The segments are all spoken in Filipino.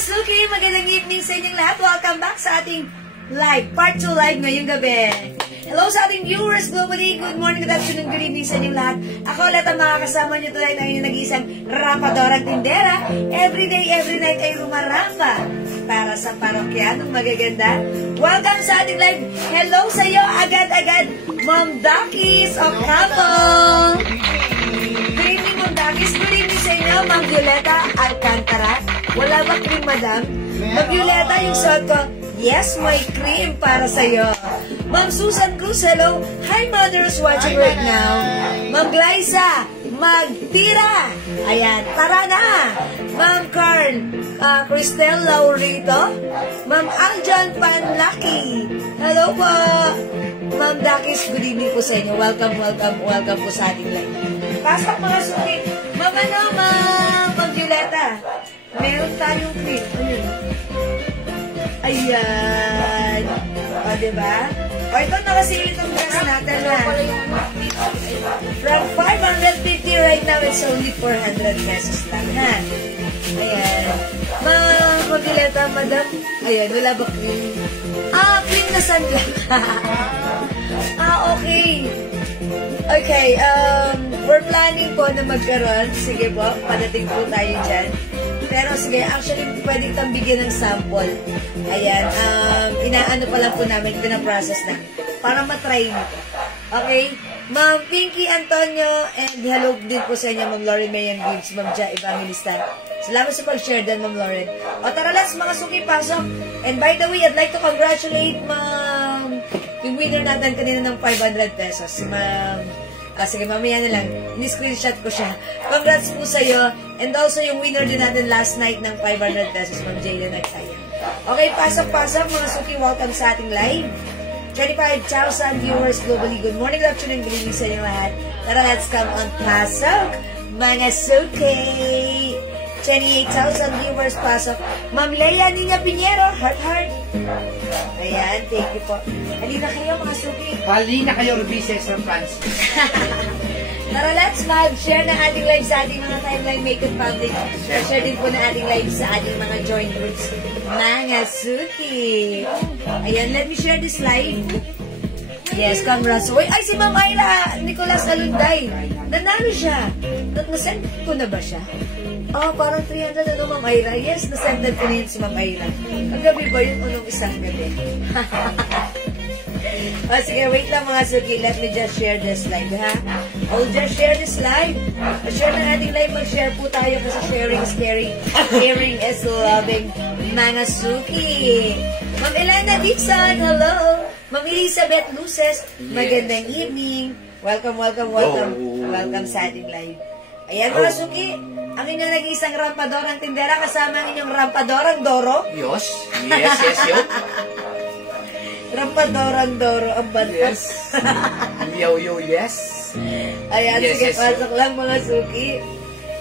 Suki, magandang evening sa inyong lahat. Welcome back sa ating live, part 2 live ngayong gabi. Hello sa ating viewers globally. Good morning, good afternoon, good evening sa inyong lahat. Ako ulit ang makakasama nyo tonight ang inyong nag-iisang rampadorang tindera. Every day, every night ay rumaramba para sa parokyanong magaganda. Welcome sa ating live. Hello sa iyo agad-agad, Ma'am Dakis of Kapong. Good evening, Ma'am Dakis. Good evening sa inyo, Ma'am Violeta Alcantara. Wala ba cream, madam? Ma'am Violeta, yung suot ko, yes, may cream para sa'yo. Ma'am Susan Cruz, hello. Hi, mothers watching right now. Ma'am Glyza, magtira. Ayan, tara na. Ma'am Carl, Cristel Laurito. Ma'am Aljan Panlaki. Hello po. Ma'am Dakis, good evening po sa inyo. Welcome, welcome, welcome po sa ating live. Pasok mga suki. Ma'am Ma'am Violeta. Meron tayong clip. Ano yun? Ayan. O, diba? O, ito nakasili itong dress natin na. From 550 right now, it's only 400 pesos lang, ha? Ayan. Ma'am Violeta, madam. Ayan, wala ba cream? Cream na sunblock. Okay. Okay, we're planning po na magkaroon. Sige po, padating po tayo dyan. Pero sige, actually, pwede itong bigyan ng sample. Ayan, inaano pa lang po namin, pinaprocess na. Para matry nyo. Okay? Ma'am Pinky Antonio, and hello din po sa inyo, Ma'am Lauren Mayan Gibbs, Ma'am Ja Evangelista. Salamat sa pag-share din, Ma'am Lauren. O tara, let's mga suki, pasok. And by the way, I'd like to congratulate Ma'am, yung winner natin kanina ng 500 pesos. Si Ma'am, sige, mamaya na lang. Ini-screenshot ko siya. Congrats po sa'yo. And also, yung winner din natin last night ng 500 pesos, Ma'am Jayla Nagtaya. Okay, pasok-pasok, mga suki. Welcome sa ating live. 25,000 viewers globally. Good morning, good afternoon, good evening sa inyo lahat. Tara, let's come on. Pasok, mga suki. 28,000 viewers, pasok. Ma'am Leia Nina Pinheiro, heart. Ayan, thank you po. Halina kayo, mga suki. Halina kayo, Ruby Cesar fans. Tara, let's mag-share ng ating live sa ating mga Timeline Makeup Public. Share din po na ating live sa ating mga joint groups. Mga suki. Ayan, let me share this live. Yes, congrats. Ay, si Ma'am Ira Nicolas Alunday. Nanalo siya. Nasend ko na ba siya? Parang 300 ano, Ma'am Ira. Yes, nasendan ko na yun si Ma'am Ira. Ang gabi ba yun? Unong isang gabi? Sige, wait lang mga suki. Let me just share this live, ha? I'll just share this live. Share na natin live. Mag-share po tayo kasi sharing is caring. Caring is loving. Mga suki. Ma'am Elena Dixon, hello. Ma'am Elizabeth Luces, magandang evening. Welcome, welcome, welcome. Welcome sa ating live. Ayan mga suki. Ang inyong nag-iisang rampadorang tindera kasama ang inyong rampadorang Doro. Yes, yo. Rampadorang Doro, ang bantas. Yo, yes. Ayan, yes, sige, pasok lang mga suki.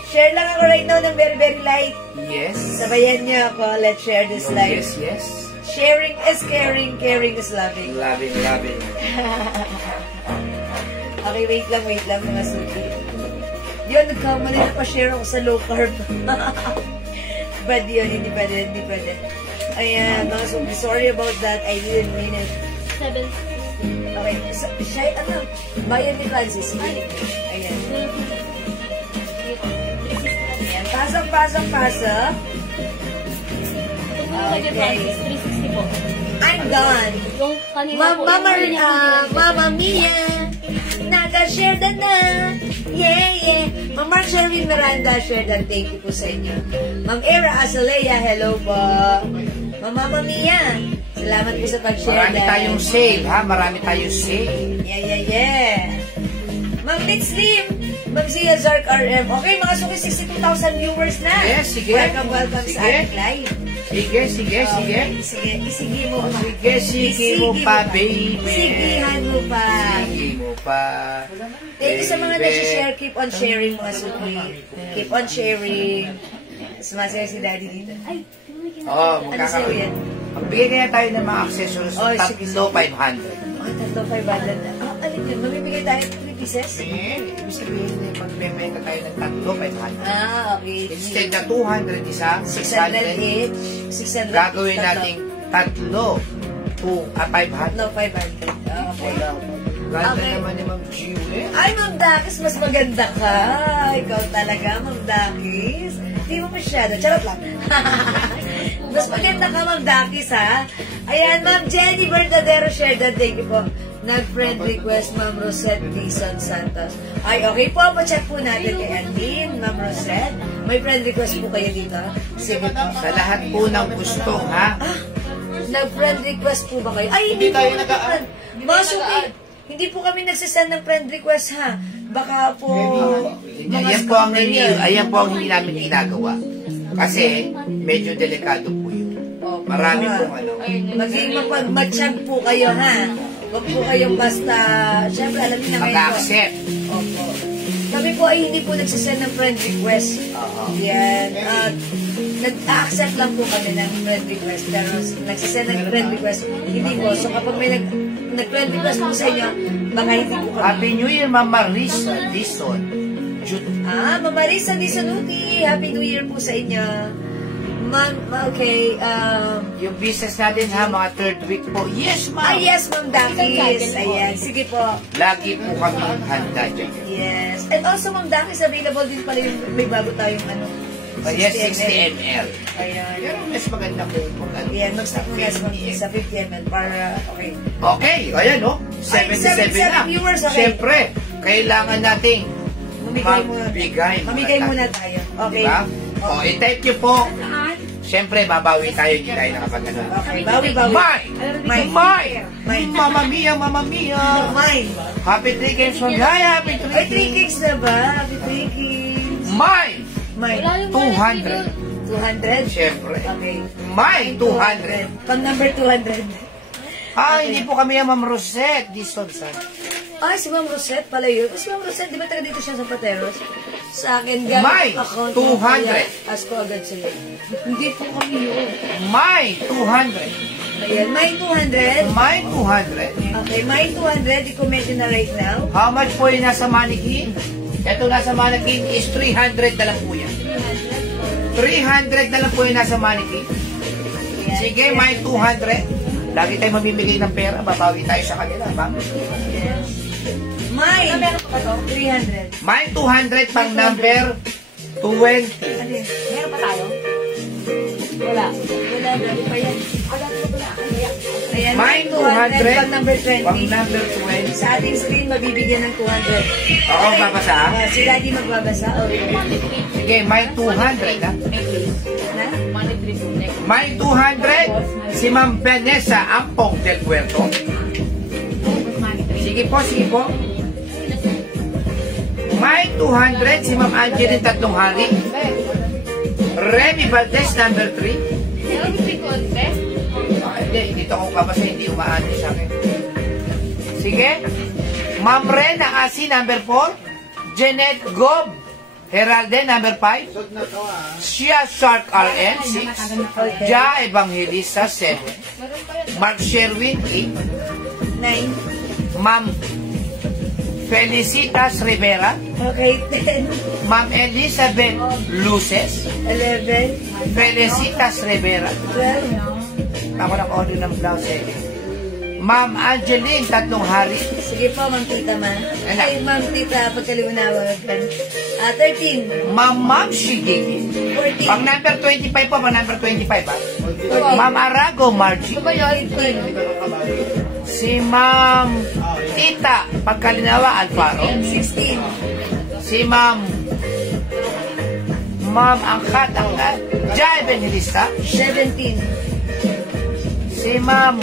Share lang ako right now ng very, very light. Yes. Sabayan niyo ako. Let's share this live. Yes. Sharing is caring, caring is loving. Loving. Okay, wait lang mga suki. Yun, nagkamali na pa-share ako sa low carb. Bad yun, hindi pwede. Ayan, mga suki, sorry about that. I didn't mean it. 7. Okay, siya, bayan ni Francis. Ayan. Pasok, pasok, pasok. Okay. 360 po. I'm done. Yung kanina po. Mama Mia, nag-share na. Yeah, yeah. Ma'am Mark Sherwin Miranda, share that. Thank you po sa inyo. Ma'am Era Azalea, hello po. Mama Mia, salamat po sa pag-share. Marami tayong sale, ha? Marami tayong sale. Yeah, yeah, yeah. Ma'am Litz Lim, Ma'am Zia Zark RM. Okay, mga suki, 62,000 viewers na. Yes, sige. Welcome Sige. sa ating live. Sige, sige, sige. Sige, isigi mo pa. Sige, sige mo pa, baby. Sigihan mo pa. Sige mo pa. Thank you sa mga baby. nag-share. Keep on sharing mga suki. Keep on sharing. Sumasaya si Daddy dito. Ay, Oo, ano sa'yo yan? Magbigay kaya tayo ng mga accessories. Oh, sige, sige. 3,500. Tatlo 500 na. Alin yun? Mamibigay tayo 3 pieces? Ibig sabihin, magbibenta tayo ng 3,500. Okay. Instead na 200 isa, 600 each. 600 gagawin tatlo. natin 500. No, 500. Okay. Ganda Okay. naman ni Ma'am Julie. Ay, Ma'am Dakis, mas maganda ka. Ikaw talaga, Ma'am Dakis. Hindi mo masyado. Charot lang. Mas maganda ka, Ma'am Dakis, ha? Ayan, Ma'am Jenny Verdadero, share that. Thank you po. Nag-friend request, Ma'am Rosette Dizon Santos. Ay, okay po. Pa-check po natin kay Andin, Ma'am Rosette. May friend request po kayo dito. Sige po. Sa lahat po ng gusto, ha? Nag-friend request po ba kayo? Ay, hindi po tayo kami nag-friend. Masuki, hindi po kami nagsasend ng friend request, ha? Baka po... Ayan po ang hindi namin ginagawa. Kasi, medyo delikado po yun. Marami pong ano. Maging mapagmatsyag po kayo, ha? Huwag po kayong basta... Siyempre, alam niyo na kayo po. Mag-accept. Opo. Kami po ay hindi po nagsasend ng friend request. Yan. At nag-accept lang po kami ng friend request. Pero nagsasend ng friend request, hindi po. So kapag may nag-friend request po sa inyo, baka hindi po kami. Happy New Year, Ma'am Marisa Dizon. Ma'am Marisa Dizonuti, Happy New Year po sa inyo. Ma'am, okay, Yung business natin, ha, mga third week po. Yes, ma'am. yes, Ma'am Dakis. Ayan, sige po. Lagi po kami handa dyan. Yes. And also, Ma'am Dakis, available din pala yung may bago tayong ano. Yes, 60 ml. Ayan. Pero mas maganda po kung ano. Ayan, mag-stop mo guys sa 50 ml para, okay. Okay, ayan, no? 77 na. viewers, okay. Siyempre, kailangan nating Mamigay muna tayo. Okay. Diba? O, i-thank you po. Siyempre, babawi tayo, hindi tayo nakapagano. Okay, bawi. May! Mama Mia, Mama Mia! Mine. Happy 3 games from Yaya, happy 3 Ay, 3 games. kicks na ba? Happy 3 kicks. Mine! Mine. 200. 200? Siyempre. Okay. Mine, 200. Pang number 200. Hindi po kami yung Ma'am Rosette Dizon San. Ay, si Ma'am Rosette pala yun. Si Ma'am Rosette, di ba taga dito siya sa Pateros? Sa akin, May, gamit account. 200. Ask ko agad sila. Hindi po kami yun. Mine, 200. Ayan, may 200. Mine, 200. Okay, may 200. I-comment na right now. How much po yung nasa mannequin? Ito nasa mannequin is 300 na lang po yan. 300 na lang po yung nasa mannequin. Ayan. Sige, may 200. Lagi tayo mamimigay ng pera, babawi tayo sa kanila. May 300. May 200 pang number 20. Ano yun? Meron pa tayo? Wala. Wala, dali pa yan. Ayan, May 200 pang number 20. pang number 20. Sa ating screen, mabibigyan ng 200. Oo, babasa. Si Daddy magbabasa. Okay. Sige, may 200 ha. Na? May 200 si Ma'am Vanessa Ampong del Puerto. Sige po, sige po. May 200 si Ma'am Angeline Tatlong Hari. Remy Valdez, number 3. Hindi, dito ako kabasa, hindi umaano sa akin. Sige. Ma'am Rena Asi, number 4. Jeanette Gob Heralde, number 5. Shia Shark RN, 6. Ja Evangelista, 7. Mark Sherwin, 8. 9. Ma'am Felicitas Rivera. Okay, 10. Ma'am Elizabeth Luces. 11. Felicitas Rivera. 12. Ako nag-order ng blouse eh. Ma'am Angeline, 3 hari. Sige po, Ma'am Tita Ma. Anak. Ay, Ma'am Tita, pagkalimunawagan. 13. Ma'am Shigigi. 14. Pang number 25 po, pang number 25 ha. Ma'am Arago, Margie. 15. Si Ma'am Tita, Pagkalinawa, Alfaro. 16. Si Ma'am Angkat, Jai Evangelista. 17. Si Ma'am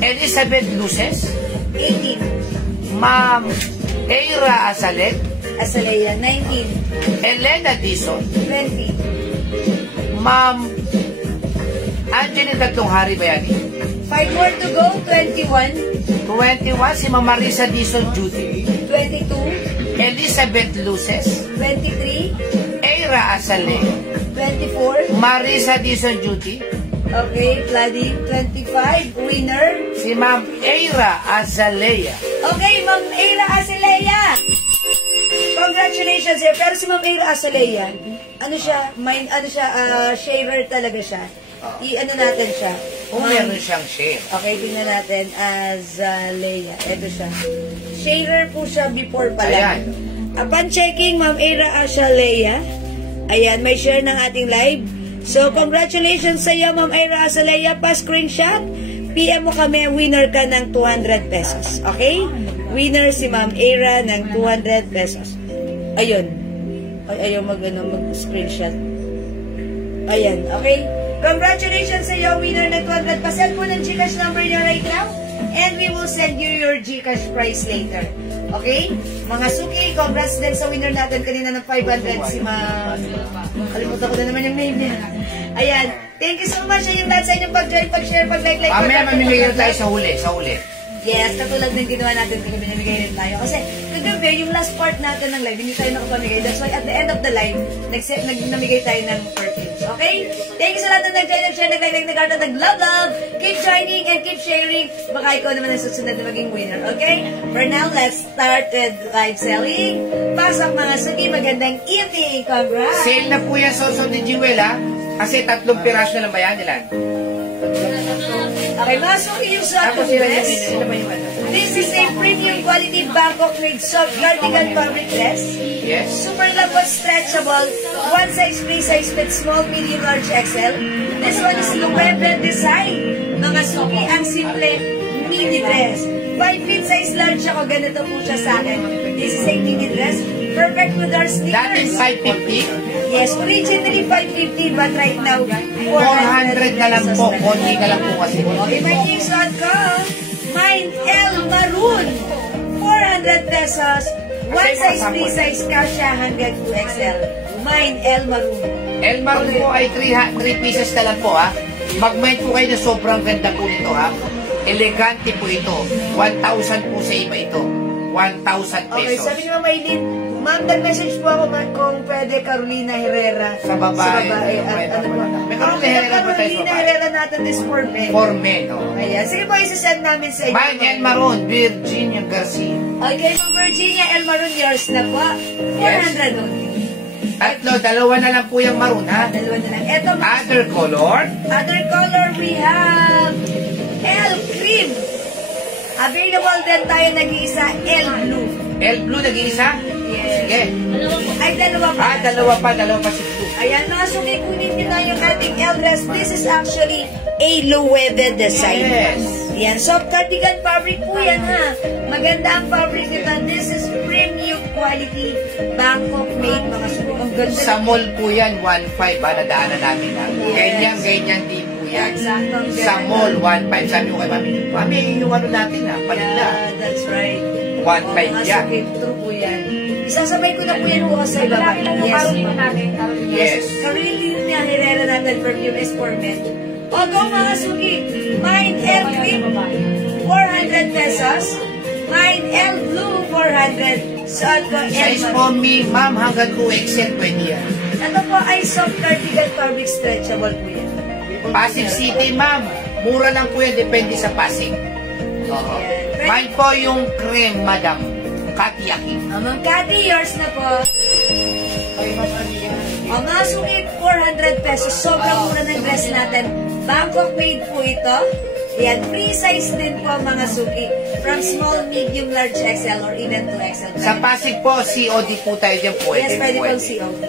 Elizabeth Luces. 18. Ma'am Eira Asalet. Azalea. 19. Elena Dizon. 20. Ma'am Angeline, 3 hari Bayani. 5 more to go. 21. 21, si Ma'am Marisa Dizon Judy. 22. Elizabeth Luces. 23. Eira Asale. 24. Marisa Dizon Judy. Okay, flooding. 25. Winner. Si Ma'am Eira Azalea. Okay, Ma'am Eira Azalea. Congratulations sir. Pero si Ma'am Eira Azalea, sharer talaga siya. I-ano natin siya. Kung meron siyang share. Okay, tingnan natin. Azalea. Ito siya. Sharer po siya before pala. Ayan. Upon checking, Ma'am Eira Azalea, ayan, may share ng ating live. So, congratulations sa iyo, Ma'am Eira Azalea. Pa-screenshot. PM mo kami, winner ka ng 200 pesos. Okay? Winner si Ma'am Eira ng 200 pesos. Ayun. Ay, ayaw mag-screenshot. Ayan, okay? Congratulations sa iyo, winner ng 200. Pasend po ng GCash number niyo right now. And we will send you your GCash prize later. Okay? Mga suki, congrats din sa winner natin kanina ng 500, si Ma'am. Kalimutan ko na naman yung name niya. Ayan. Thank you so much sa inyong lahat sa inyong pag-join, pag-share, pag-like. Mamaya mamimigay tayo sa huli. Yes, katulad ng ginawa natin kung binibigay rin tayo. Kasi kagabi, yung last part natin ng live, hindi tayo nakapamigay. That's why at the end of the live, namigay tayo ng perfumes. Okay? Thank you sa lahat na nag-join, nag-share, nag-like, nag-heart, nag-love. Keep joining and keep sharing. Baka ikaw naman ang susunod na maging winner. Okay? For now, let's start with live selling. Pasok mga suki, magandang evening. Congrats! Sale na po yan sa susunod ni Jewel ha. Kasi 3 piraso na lang ba yan nila? Okay, mga suki yung suot Tapos ng sila dress. yung This is a premium quality Bangkok made soft cardigan fabric dress. Yes. Super lambot, stretchable, one size, free size fit, small, medium, large, XL. This one is Luweble design. Mga suki, ang simple mini dress. 5 feet size large ako, ganito po siya sa akin. This is a mini dress. Perfect with our Dating sneakers. 550, Yes, originally 550, but right now, 400 na lang po. Konti na lang po kasi. Okay, may t-shirt ko. Mine L Maroon. 400 pesos. One size, free size, kasha hanggang 2XL. Mine L Maroon. Elmar po ay 3 pieces na lang po ha. Mag-mind po kayo na sobrang ganda po nito ha. Elegante po ito. 1,000 po sa iba ito. 1,000 Okay, pesos. sabi ni Ma'am Aileen, ma'am, nag-message po ako kung pwede Carolina Herrera. Sa babae. At ano po. May Carolina Herrera ba tayo sa Carolina babae? Herrera natin is for men. For men, oh. Ayan. Sige po, isasend namin sa inyo. Mine and Maroon, Virginia Garcia. Okay, Ma'am Virginia L. Maroon, yours na po. 400 only. Dalawa na lang po yung maroon, ha? Dalawa na lang. Ito, Other color. other color, we have L Cream. Available din tayo nag-iisa, L Blue. L blue nag-iisa? Yes. Sige. Ay, dalawa pa. Dalawa pa si Blue. Ayan, mga suki, kunin nyo na yung ating L dress. This is actually a Loewe design. Yes. Yan, soft cardigan fabric po yan, ha. Maganda ang fabric nito. This is premium quality Bangkok made, mga suki. Ang ganda. Sa mall po yan, 1.5 ba? Nadaanan namin, ha? Yes. Ganyan din po yan. Exactly. Sa mall, 1.5. Sabi ko kay Mami, yung ano natin, ha? Panila. Yeah, that's right. 1.5 Mga yan. suki, true po yan. Isasabay ko na po yan bukas sa ibaba. Yes. Yes. Carolina Herrera natin perfume is for men. O go mga suki. Mine L Cream, 400 pesos. Mine L Blue, 400. Suot ko L Size Maroon. po me, ma'am, hanggang 2XL, pwede yan. Ito po ay soft cardigan fabric stretchable po yan. Pasig City, ma'am. Mura lang po yan, depende sa Pasig. Oo. Mine po yung cream, madam. Katiyaki. Ma'am Cathy, yours na po. O mga suki, 400 pesos. Sobrang mura ng dress natin. Bangkok made po ito. Ayan, free size din po mga suki. From small, medium, large, XL, or even 2XL. Sa Pasig po, COD po tayo dyan. Pwede. Yes, pwede pong COD.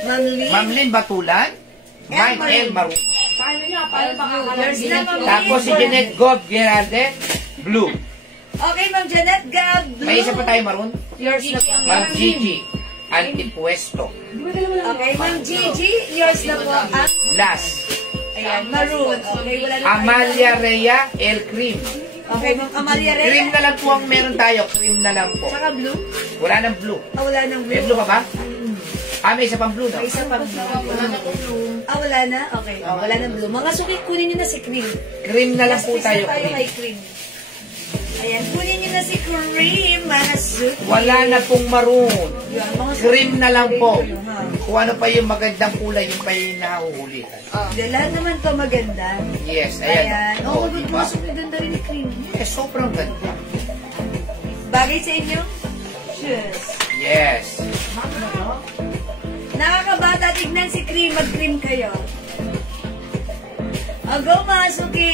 Ma'am Lee. Ma'am Lynn Batulan. Mine El Maroon. Yours na, Ma'am Lee. Tapos si Jeanette Gob Geralde. Blue. Okay, Ma'am Janet Gab. Blue. May isa pa tayo maroon. Yours na po. Ma'am Gigi. Antipuesto. Okay, Ma'am Gigi. Yours na po. At, Last. ayan, maroon. Okay, wala na tayo. Amalia Rhea El Cream. Okay, Ma'am Amalia Reyes. Cream na lang po ang meron tayo. Cream na lang po. Saka blue. Wala nang blue. Wala nang blue. May blue pa ba? May isa pang blue na. May isa pang blue. Wala na? Okay. Wala nang blue. Mga suki, kunin nyo na si Cream. Cream na lang po Last piece tayo. na tayo kay Cream. Cream. Ayan, kunin nyo na si Cream, mga suki. Wala na pong maroon. Yan, mga suki. Cream na lang po. Kayo, ha? Kung ano pa yung magandang kulay, yung pa yung nahuhuli. Hindi, lahat naman to maganda. Yes, Ayan. ayan. Oo, Oh, good diba? mga suki, ganda rin ni Cream. Yes, sobrang ganda. Bagay sa inyo? Shoes. Yes. Nakakabata, tignan si Cream, mag-cream kayo. Go mga suki,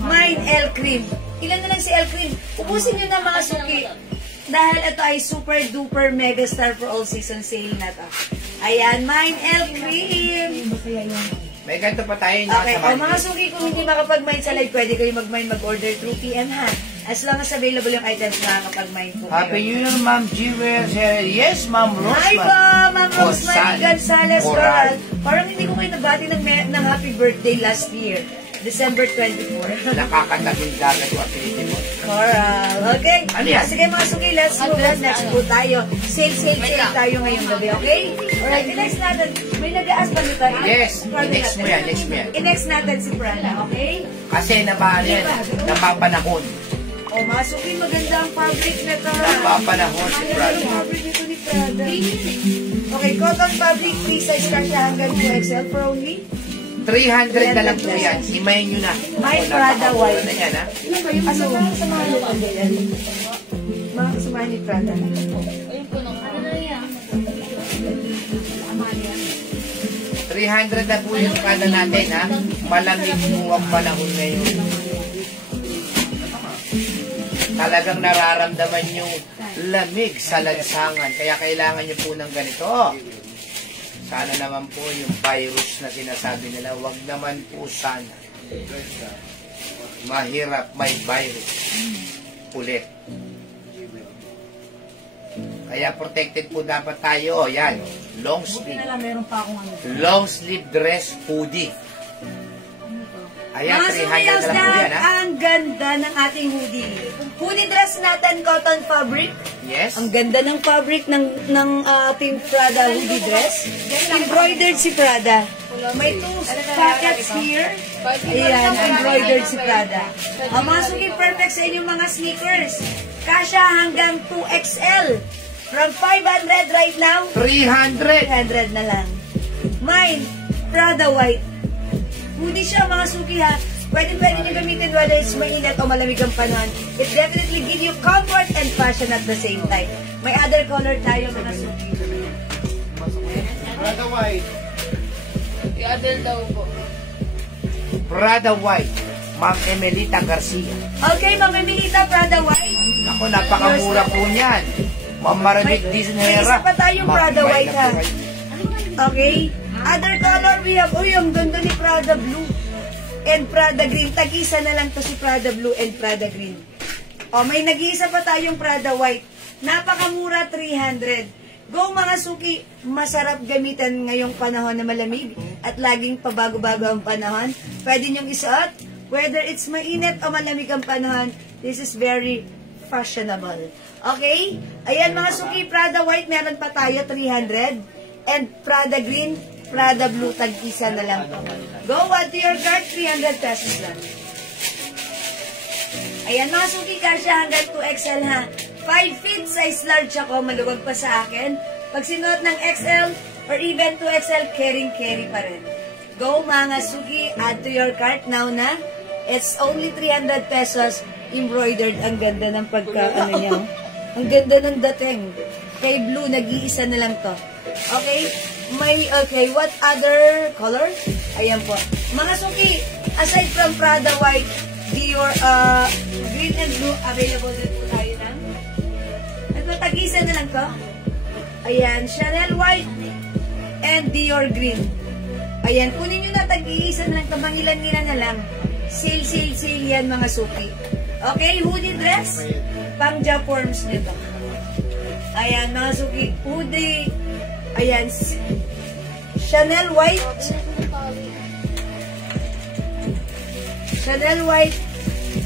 mine L Cream. Ilan na lang si L Cream? Ubusin nyo na mga suki. Dahil ito ay super duper megastar for all season sale na to. Ayan, mine L Cream. May ganito pa tayo Okay, nasa mga suki, kung hindi makapag-mine sa live, pwede kayo mag-mine, mag-order through PM ha. As long as available yung items, makakapag-mine po Happy kayo. New Year, Ma'am Jewel. Yes, Ma'am Roseman. Hi po, Ma'am Rosemary Gonzalez Coral. Coral. Parang hindi ko kayo nabati ng happy birthday last year. December 24. Nakakatagil dagat yung activity mo. Coral. Okay. Ano yan? Sige mga suki, let's move on. Next po tayo. Sale tayo ngayong gabi, okay? Alright, i-next natin. May nag-aas pa nito. Yes, i-next mo yan, next mo yan. I-next natin si Prada, okay? Kasi napapanahon. O, mga suki, maganda ang fabric na to. Napapanahon si Maganda Prada. ang fabric nito ni Prada. Okay, cotton fabric, free size kasya hanggang 2XL for only 300 na lang po yan. Imayin nyo na. My Ako, Prada napakakulo white. na yan, ha? Asa mga kasamahan ni Prada yan? Mga kasamahan ni Prada. Ayun po nung. Ano na yan? 300 na po yung kada natin, ha? Malamig po ang panahon ngayon. Talagang nararamdaman yung lamig sa lansangan. Kaya kailangan nyo po ng ganito. Sana naman po yung virus na sinasabi nila, wag naman po sana. Mahirap may virus. Ulit. Kaya protected po dapat tayo. Yan. Long sleeve. Long sleeve dress hoodie. Ayan, Mga 300 sumayaws na lang po yan, ha? ang ganda ng ating hoodie. Hoodie dress natin, cotton fabric. Yes. Ang ganda ng fabric ng ating Prada hoodie dress. Embroidered si Prada. May two pockets here. Ayan, embroidered si Prada. Ang mga suki, perfect sa inyong mga sneakers. Kasha hanggang 2XL. From 500 right now, 300. 300 na lang. Mine, Prada white. Hoodie siya mga suki ha. Pwede nyo gamitin whether it's mainit o malamig ang panahon. It definitely give you comfort and fashion at the same time. May other color tayo mga suki. Prada white. I-adel daw po. Prada white. Ma'am Emelita Garcia. Okay, Ma'am Emilita, Prada white. Ako, napakamura po niyan. Ma'am Maramig May Disneyera. isa pa tayong Prada white ha. Okay. Other color we have, uy, ang ganda ni Prada blue and Prada green. Tag-isa na lang to si Prada blue and Prada green. O, may nag-iisa pa tayong Prada white. Napakamura, 300. Go mga suki, masarap gamitan ngayong panahon na malamig at laging pabago-bago ang panahon. Pwede niyong isuot, whether it's mainit o malamig ang panahon, this is very fashionable. Okay? Ayan mga suki, Prada white, meron pa tayo, 300. And Prada green, Prada blue, tag-isa na lang po. Go, add to your cart, 300 pesos lang. Ayan, mga suki, kasya hanggang 2XL ha. 5 feet, size large ako, maluwag pa sa akin. Pag sinuot ng XL or even 2XL, carry pa rin. Go, mga suki, add to your cart now na. It's only 300 pesos, embroidered. Ang ganda ng pagka, niya. Ang ganda ng dating. Kay blue, nag-iisa na lang to. Okay? Okay, what other color? Ayan po. Mga suki, aside from Prada white, Dior, green and blue, available din po tayo ng. Ito, tag-isa na lang to. Ayan, Chanel white and Dior green. Ayan, kunin nyo na tag-iisa na lang, kamangilan-ngilan na lang. Sale, sale, sale yan mga suki. Okay, hoodie dress, pang job forms nito. Ayan, mga suki, hoodie, ayan, Chanel white, Chanel white,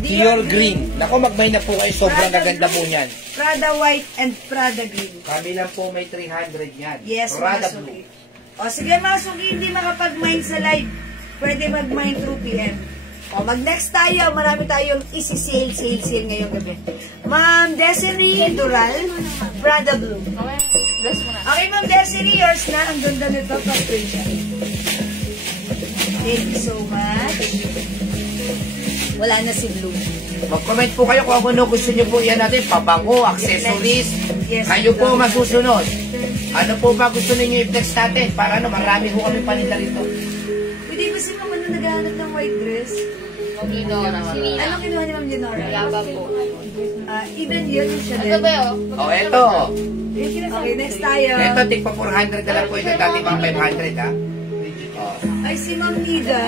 Dior green. Nako, magmay na po kayo. Sobrang gaganda po niyan. Prada white and Prada green. Kami lang po may 300 yan. Yes, Prada mga suki. blue. O sige mga suki, hindi makapag-mine sa live. Pwede mag-mine through PM. O mag-next tayo, marami tayong isi-sale, sale, sale ngayong gabi. Ma'am Desiree Dural, Prada blue. Okay, dress mo na. Okay, Ma'am Desiree, yours na. Ang ganda nito, Patricia. Thank you so much. Wala na si blue. Mag-comment po kayo kung ano gusto nyo po yan natin. Pabango, accessories. Yes. Kayo po masusunod. Ano po ba gusto ninyo i-flex natin? Para marami po kami paninda rito. Pwede ba si Ma'am na naghahanap ng white dress? Ma'am Leonora, si Nina. Anong kinuha ni Ma'am Leonora? Yaba po. Even yun yung Ano Chanel. ba yun? O, eto. Okay, next tayo. Eto, tig pa 400 na lang po ito. Dati pang 500, ha? O. Ay, si Ma'am Nida.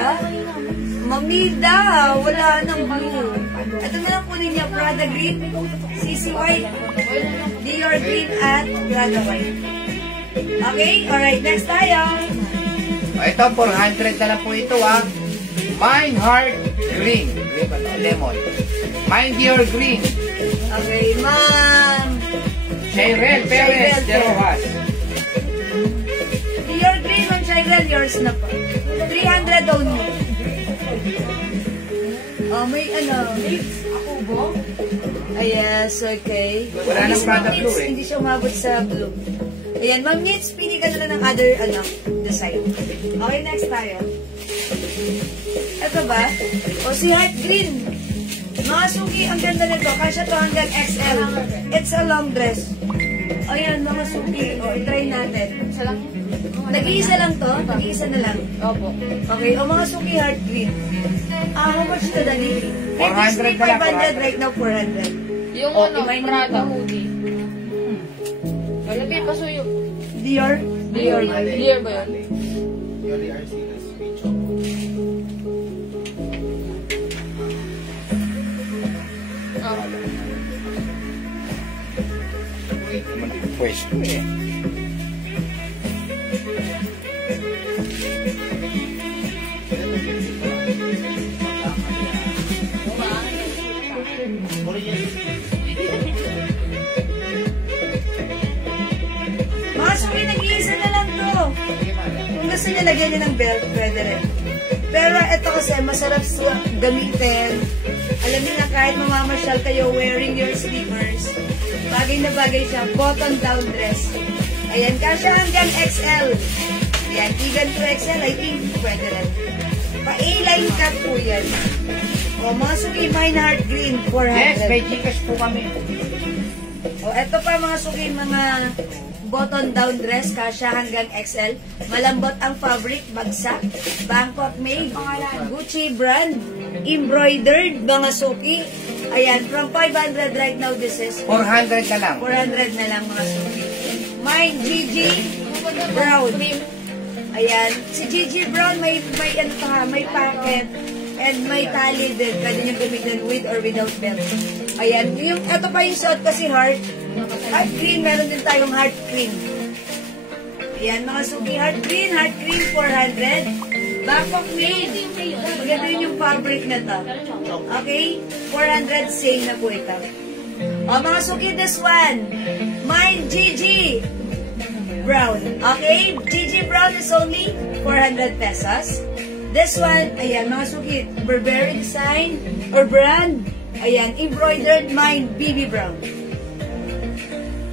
Ma'am Nida, wala nang blue. Ito na lang po ninyo, Prada green, CC white, Dior green, at Prada white. Okay, alright, next tayo. O, ito, 400 na lang po ito, ha? Mine Heart Green. Lemon. Mine Dior Green. Okay, Ma'am. Cheryl Perez de Rojas. Dior green, Ma'am Chagran, yours na po. 300 only. Oh, may ano, akubo? Ay, yes, okay. Wala nang Prada Ma'am blue, Nitz, eh. Hindi siya umabot sa blue. Ayan, Ma'am Nitz, pili ka na lang ng other, design. Okay, next tayo. Ito ba? O, si Heart Green. Mga suki, ang ganda nito. Kasya to hanggang XL. It's a long dress. Ayan, mga suki. O, itry natin. Isa lang? Nag-iisa lang to? Nag-iisa na lang. Opo. Okay, o mga suki Heart Green. How much to Dali? 400 na lang, 500 right now, 400. Yung Oh, ano, imay na Prada lang. hoodie. Malapit pa suyo. Dior? Dior ba? Dior ba yun? Oh. Pwesto, eh. Mga suki, nag-iisa na lang to. Kung gusto niya, lagyan niya ng belt, pwede rin. Pero ito kasi, masarap sa gamitin. Alam niyo na kahit mamamasyal kayo wearing your slippers, bagay na bagay siya, button down dress. Ayan, kasya hanggang XL. Ayan, even to XL, I think pwede rin. Pa-A-line cut po yan. O, mga suki, Mine Heart Green, 400. Yes, may Gcash po kami. O, eto pa mga suki, mga button down dress, kasya hanggang XL. Malambot ang fabric, bagsak, Bangkok made, Gucci brand, embroidered, mga suki. Ayan, from 500 right now, this is 400 na lang. 400 na lang mga suki. Mine Gigi Brown. Ayan, si Gigi Brown may ano pa, may packet and may tali din. Pwede nyo gamitin with or without belt. Ayan, yung, ito pa yung suot kasi heart green, meron din tayong heart green. Ayan, mga suki, heart green, 400. Bangkok made. Maganda yun yung fabric na to. Okay? 400 sale na po ito. O, mga suki, this one. Mine Gigi Brown. Okay? Gigi Brown is only 400 pesos. This one, ayan, mga suki, Burberry design or brand. Ayan, embroidered Mine BB Brown.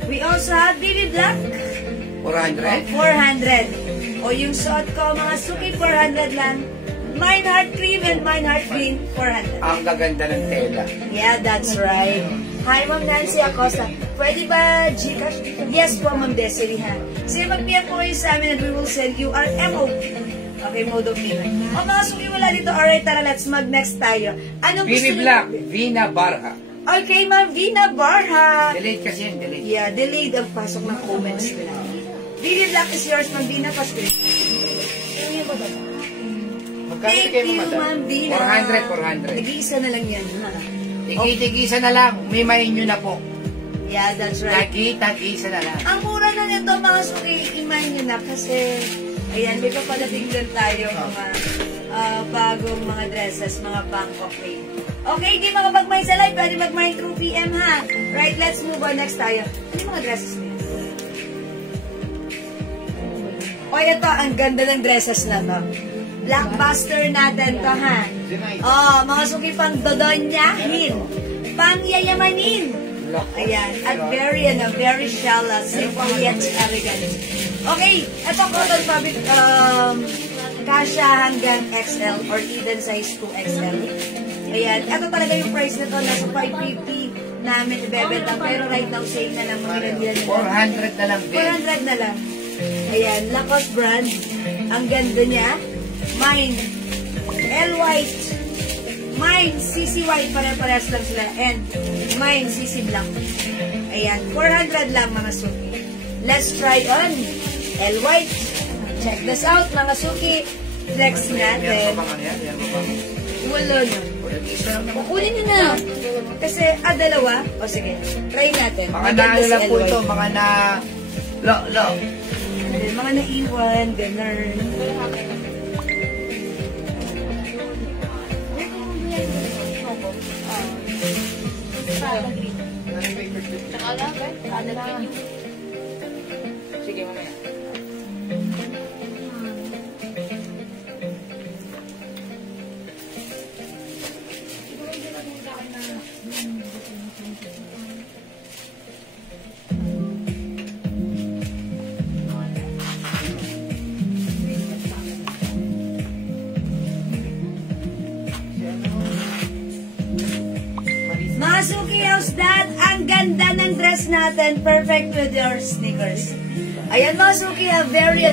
We also have BB Black. 400? 400. O yung suot ko, mga suki, 400 lang. Mine Heart Cream and Mine Heart Green, 400. Ang gaganda ng tela. Yeah, that's right. Hi, Ma'am Nancy Acosta. Pwede ba Gcash? Yes po, Ma'am Desiree, ha? So, mag-PM po kayo sa amin and we will send you our MO. Okay, mode of payment. O mga suki, wala dito. Alright, tara, let's mag-next tayo. Anong gusto Bibi niyo? Black, Vina Barha. Okay, Ma'am Vina Barha. Delete kasi yan, delete. Yeah, delayed ang pasok ng comments nila. Bibi Black is yours, Ma'am Vina. Pa-screen. Magkano Thank kayo you, madam? Ma'am Vina. 400. Nag-iisa na lang yan, ha? Tigi-tigisa na lang. Umimayin nyo na po. Yeah, that's right. Tagi-tag-isa na lang. Ang mura na nito, mga suki, iman nyo na kasi, ayan, may papalating din tayo mga bagong mga dresses, mga Bangkok made. Okay, di mga mag-mine sa live, pwede mag-mine through PM, ha? Right, let's move on next tayo. Ano yung mga dresses na yan? O, ito, ang ganda ng dresses na to. Blockbuster natin to, ha? Oh, mga suki pang dodonyahin, pang yayamanin. Ayan, at very shallow, simple yet elegant. Okay, ito cotton fabric, kasha hanggang XL or even size 2XL. Ayan, ito talaga yung price nito, nasa 550 namin ibebenta, pero right now sale na lang, mag-ilan 400 na lang din. 400 na lang. Ayan, Lacoste brand, ang ganda niya. Mine, L White, mine, CC White, pare-pares lang sila, and mine, CC Black. Ayan, 400 lang mga suki. Let's try on L White. Check this out mga suki. Flex natin. Wala na. Kukunin nyo na. Kasi, dalawa. O sige, try natin. Mga na ano lang po ito, mga na... Lo. Mga naiwan, ganun. Tsaka lang, Sige, mamaya. Mga suki, how's that? Ang ganda ng dress natin. Perfect with your sneakers. Ayan mga suki, very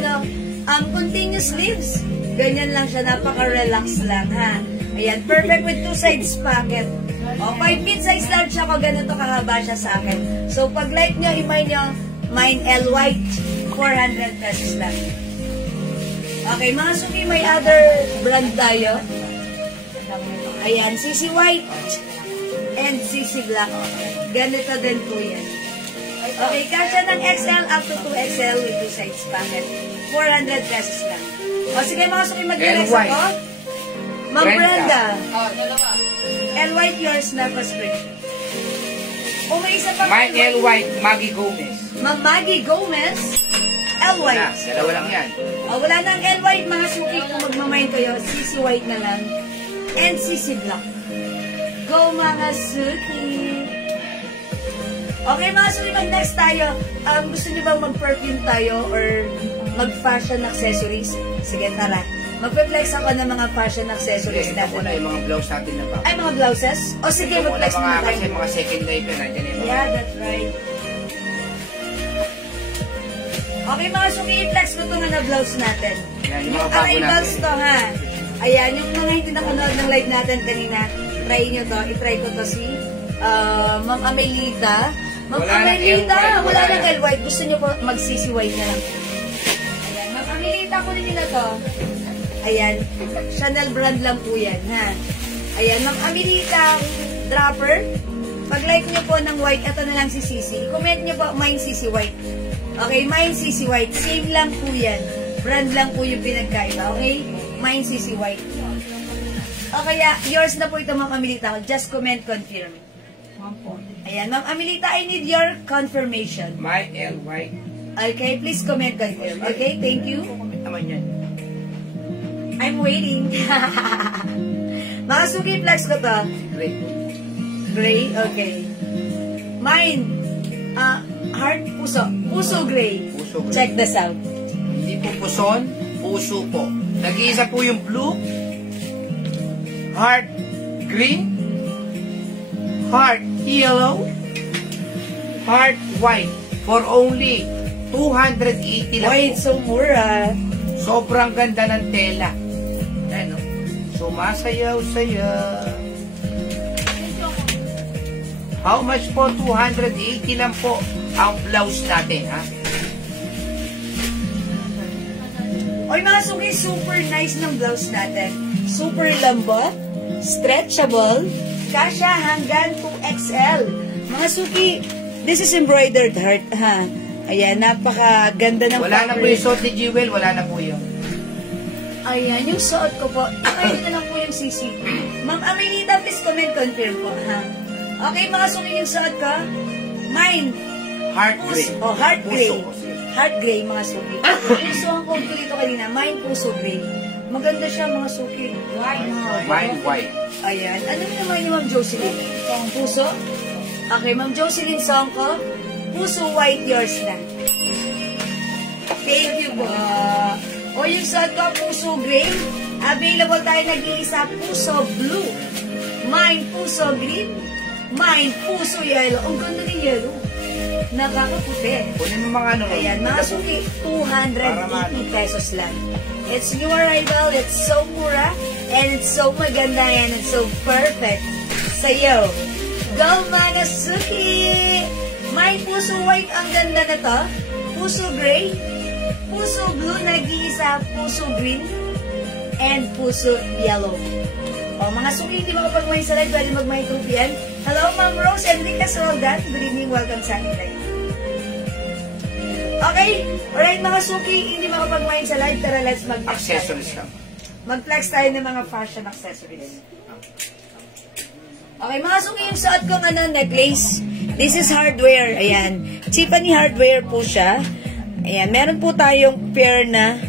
continuous sleeves. Ganyan lang siya, napaka-relax lang ha. Ayan, perfect with 2 sides pocket. O, 5 feet size large ako, ganito kahaba siya sa akin. So, pag like nyo, imay nyo, mine L White, 400 pesos lang. Okay, mga suki, may other brand tayo. Ayan, CC White and CC Black. Ganito din po yan. Okay, kasya ng XL up to 2XL with 2 sides pocket. 400 pesos lang. O sige mga suki, mag-relax ako. Ma'am Brenda. L White yours na pa spring. O may isa pa. Mine L White, Maggie Gomez. Ma'am Maggie Gomez. L White. Dalawa lang yan. O wala nang L White mga suki. Kung magmamain kayo, CC White na lang. And CC Black. Go mga suki! Okay mga suki, mag-next tayo. Gusto niyo bang mag-perfume tayo or mag-fashion accessories? Sige, tara. Mag-flex ako ng mga fashion accessories Ito po natin. na yung mga blouse natin na ba? Ay, mga blouses? O sige, Ito po na mag-flex mga, muna kasi tayo. mga second life yan. Nandiyan yung mga... Yeah, that's right. Okay mga suki, i-flex ko itong na blouse natin. Yan, yung Yung mga bago arrivals natin. to ha. Ayan, yung mga hindi nakanood ng live natin kanina, try nyo to. I-try ko to si Ma'am Amelita. Ma'am Wala nang Amelita, L-White, wala wala nang yan. L-White. Gusto nyo po mag-CC White na lang. Ayan, Ma'am Amelita, kunin nyo na to. Ayan, Chanel brand lang po yan, ha. Ayan, Ma'am Amelita, dropper. Pag-like nyo po ng white, ito na lang si CC. Comment nyo po, mine CC White. Okay, mine CC White. Same lang po yan. Brand lang po yung pinagkaiba, okay? Mine CC White. O kaya, yours na po ito, Ma'am Amelita. Just comment, confirm. Ayan, Ma'am Amelita, I need your confirmation. Mine L White. Okay, please comment, confirm. Okay, thank you. Naman yan. I'm waiting. Mga suki, flex ko to. Great. Gray, okay. Mine, heart, puso. Puso gray. Puso gray. Check this out. Hindi po puson, puso po. Nag-iisa po yung blue, heart green, heart yellow, heart white for only 280 lang Why it's po. so mura? Sobrang ganda ng tela. Ayan, no? Sumasayaw-saya. How much po? 280 lang po ang blouse natin, ha? Oy mga suki, super nice ng blouse natin. Super lambot, stretchable, kasya hanggang 2XL. Mga suki, this is embroidered heart, ha? Ayan, napakaganda ng Wala na po fabric. yung suot ni Jewel, wala na po yun. Ayan, yung suot ko po. Ayun na lang po yung CC. Ma'am Amelita, please comment, confirm po, ha? Okay, mga suki, yung suot ko, mine. Heart gray. Oh, heart gray. Puso kasi. Heart gray, mga suki. Puso ang code ko dito kanina, mine puso gray. Maganda siya, mga suki. Mine white. Ayan. Ano naman yung Ma'am Jocelyn? Puso? Okay, Ma'am Jocelyn, song ko. Puso white, yours na. Thank you po. O yung suot ko, puso gray. Available tayo nag-iisa, puso blue. Mine, puso green. Mine, puso yellow. Ang ganda ng yellow. Nakakaputi. Kunin mo mga ano. Ayan, mga suki, 280 pesos lang. It's new arrival, it's so mura, and it's so maganda, and it's so perfect sa'yo. Go, mga suki! May puso white ang ganda na to. Puso gray, puso blue, nag-iisa, puso green, and puso yellow. O, mga suki, hindi makapag-may sa live, pwede mag-may trupian. Hello, Ma'am Rose, Enrique Roldan. Good evening, welcome sa akin live. Okay, alright mga suki, hindi makapag-may sa live, tara let's mag-flex. Accessories lang. Mag-flex tayo ng mga fashion accessories. Okay, mga suki, yung suot kong necklace. This is hardware, ayan. Tiffany hardware po siya. Ayan, meron po tayong pair na,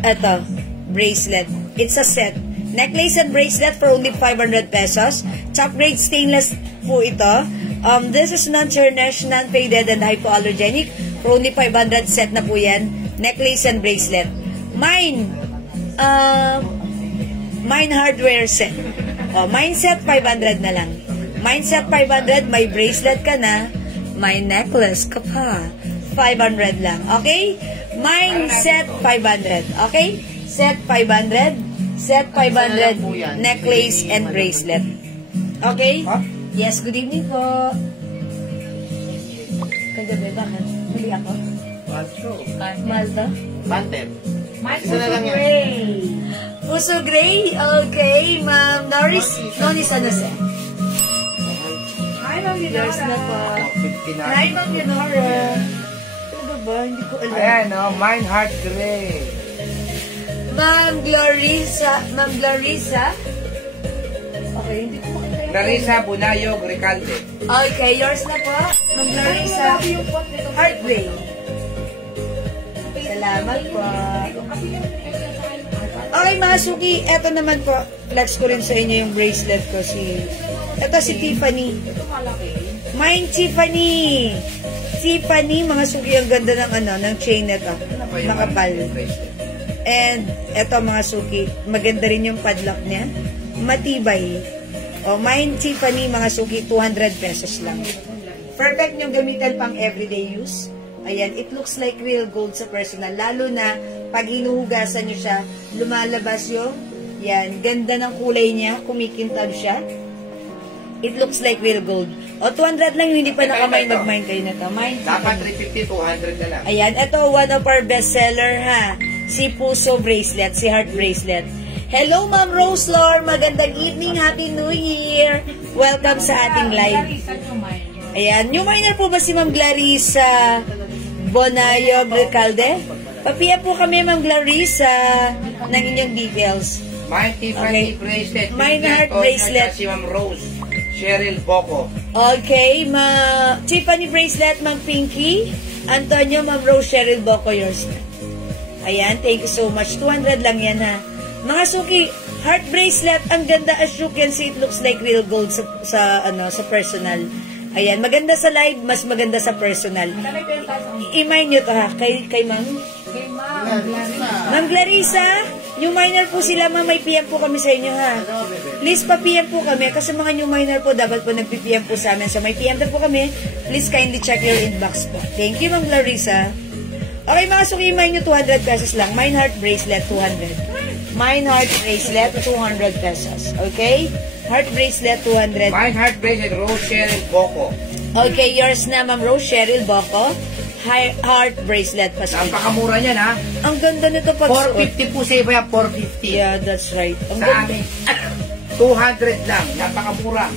eto, bracelet. It's a set. Necklace and bracelet for only 500 pesos. Top grade stainless po ito. This is non-tarnished, non-faded, and hypoallergenic. For only 500 set na po yan. Necklace and bracelet. Mine hardware set. Mine set 500 na lang. Mine set 500, may bracelet ka na, may necklace ka pa. 500 lang. Okay? Mine set 500. Okay? Set 500. Set 500 necklace and bracelet. Okay? Yes, good evening po. Kagabi, bakit? Mali ako? Malta? Bantem. Puso gray. Puso gray? Okay, Ma'am Norris. Nonis, ano siya? Hi, Ma'am Leonora. Na po. Hi, Ma'am Leonora. Ano ba? Hindi ko alam. Ayan, no? Mine heart gray. Ma'am Glorisa. Ma'am Glorisa? Okay, hindi ko makita. Clarissa Bunayog Recalde. Okay, yours na po. Ma'am Glorisa. Heart gray. Salamat po. Okay, mga suki, eto naman po. Flex ko rin sa inyo yung bracelet ko. Eto si Tiffany. Mine Tiffany. Tiffany, mga suki, ang ganda ng chain nito. Makapal. And, eto mga suki, maganda rin yung padlock niya. Matibay. Mine Tiffany, mga suki, 200 pesos lang. Perfect yung gamitan pang everyday use. Ayan, it looks like real gold sa personal. Lalo na, pag hinuhugasan nyo siya, lumalabas yung, yan, ganda ng kulay niya, kumikintab siya. It looks like real gold. 200 lang yung hindi pa nakamine, mag-mine kayo na ito. Dapat 350, 200 na lang. Ayan, ito, one of our bestseller, ha. Si Puso Bracelet, si Heart Bracelet. Hello, Ma'am Rose Lor. Magandang evening. Happy New Year. Welcome sa ating live. Ayan, new miner po ba si Ma'am Clarissa Bonayo Recalde? Papia po kami, Ma'am Clarissa, ng inyong details. Mine Tiffany bracelet. Mine heart bracelet. Si Ma'am Rose. Cheryl Boco. Okay, Tiffany bracelet, Ma'am Pinky. Antonio, Ma'am Rose, Cheryl Boco, yours na. Ayan, thank you so much. 200 lang yan, ha. Mga suki, heart bracelet, ang ganda as you can see, it looks like real gold sa personal. Ayan, maganda sa live, mas maganda sa personal. I-mine nyo to, ha, kay Ma'am. Ma'am Clarissa, new miner po sila, Ma'am, may PM po kami sa inyo, ha. Please pa-PM po kami, kasi mga new miner po, dapat po nag-PM po sa amin. So may PM na po kami, please kindly check your inbox po. Thank you, Ma'am Clarissa. Okay, mga suki, mine nyo 200 pesos lang. Mine heart bracelet, 200. Mine heart bracelet, 200 pesos. Okay? Heart bracelet, 200. Mine heart bracelet, Rose Cheryl Boko. Okay, yours na, Ma'am Rose Cheryl Boko. Heart bracelet pa sa Napakamura niyan, ha? Ang ganda nito pag 450 po sa iba yan, 450. Yeah, that's right. Ang Sa ganda. amin, 200 lang. Napakamura.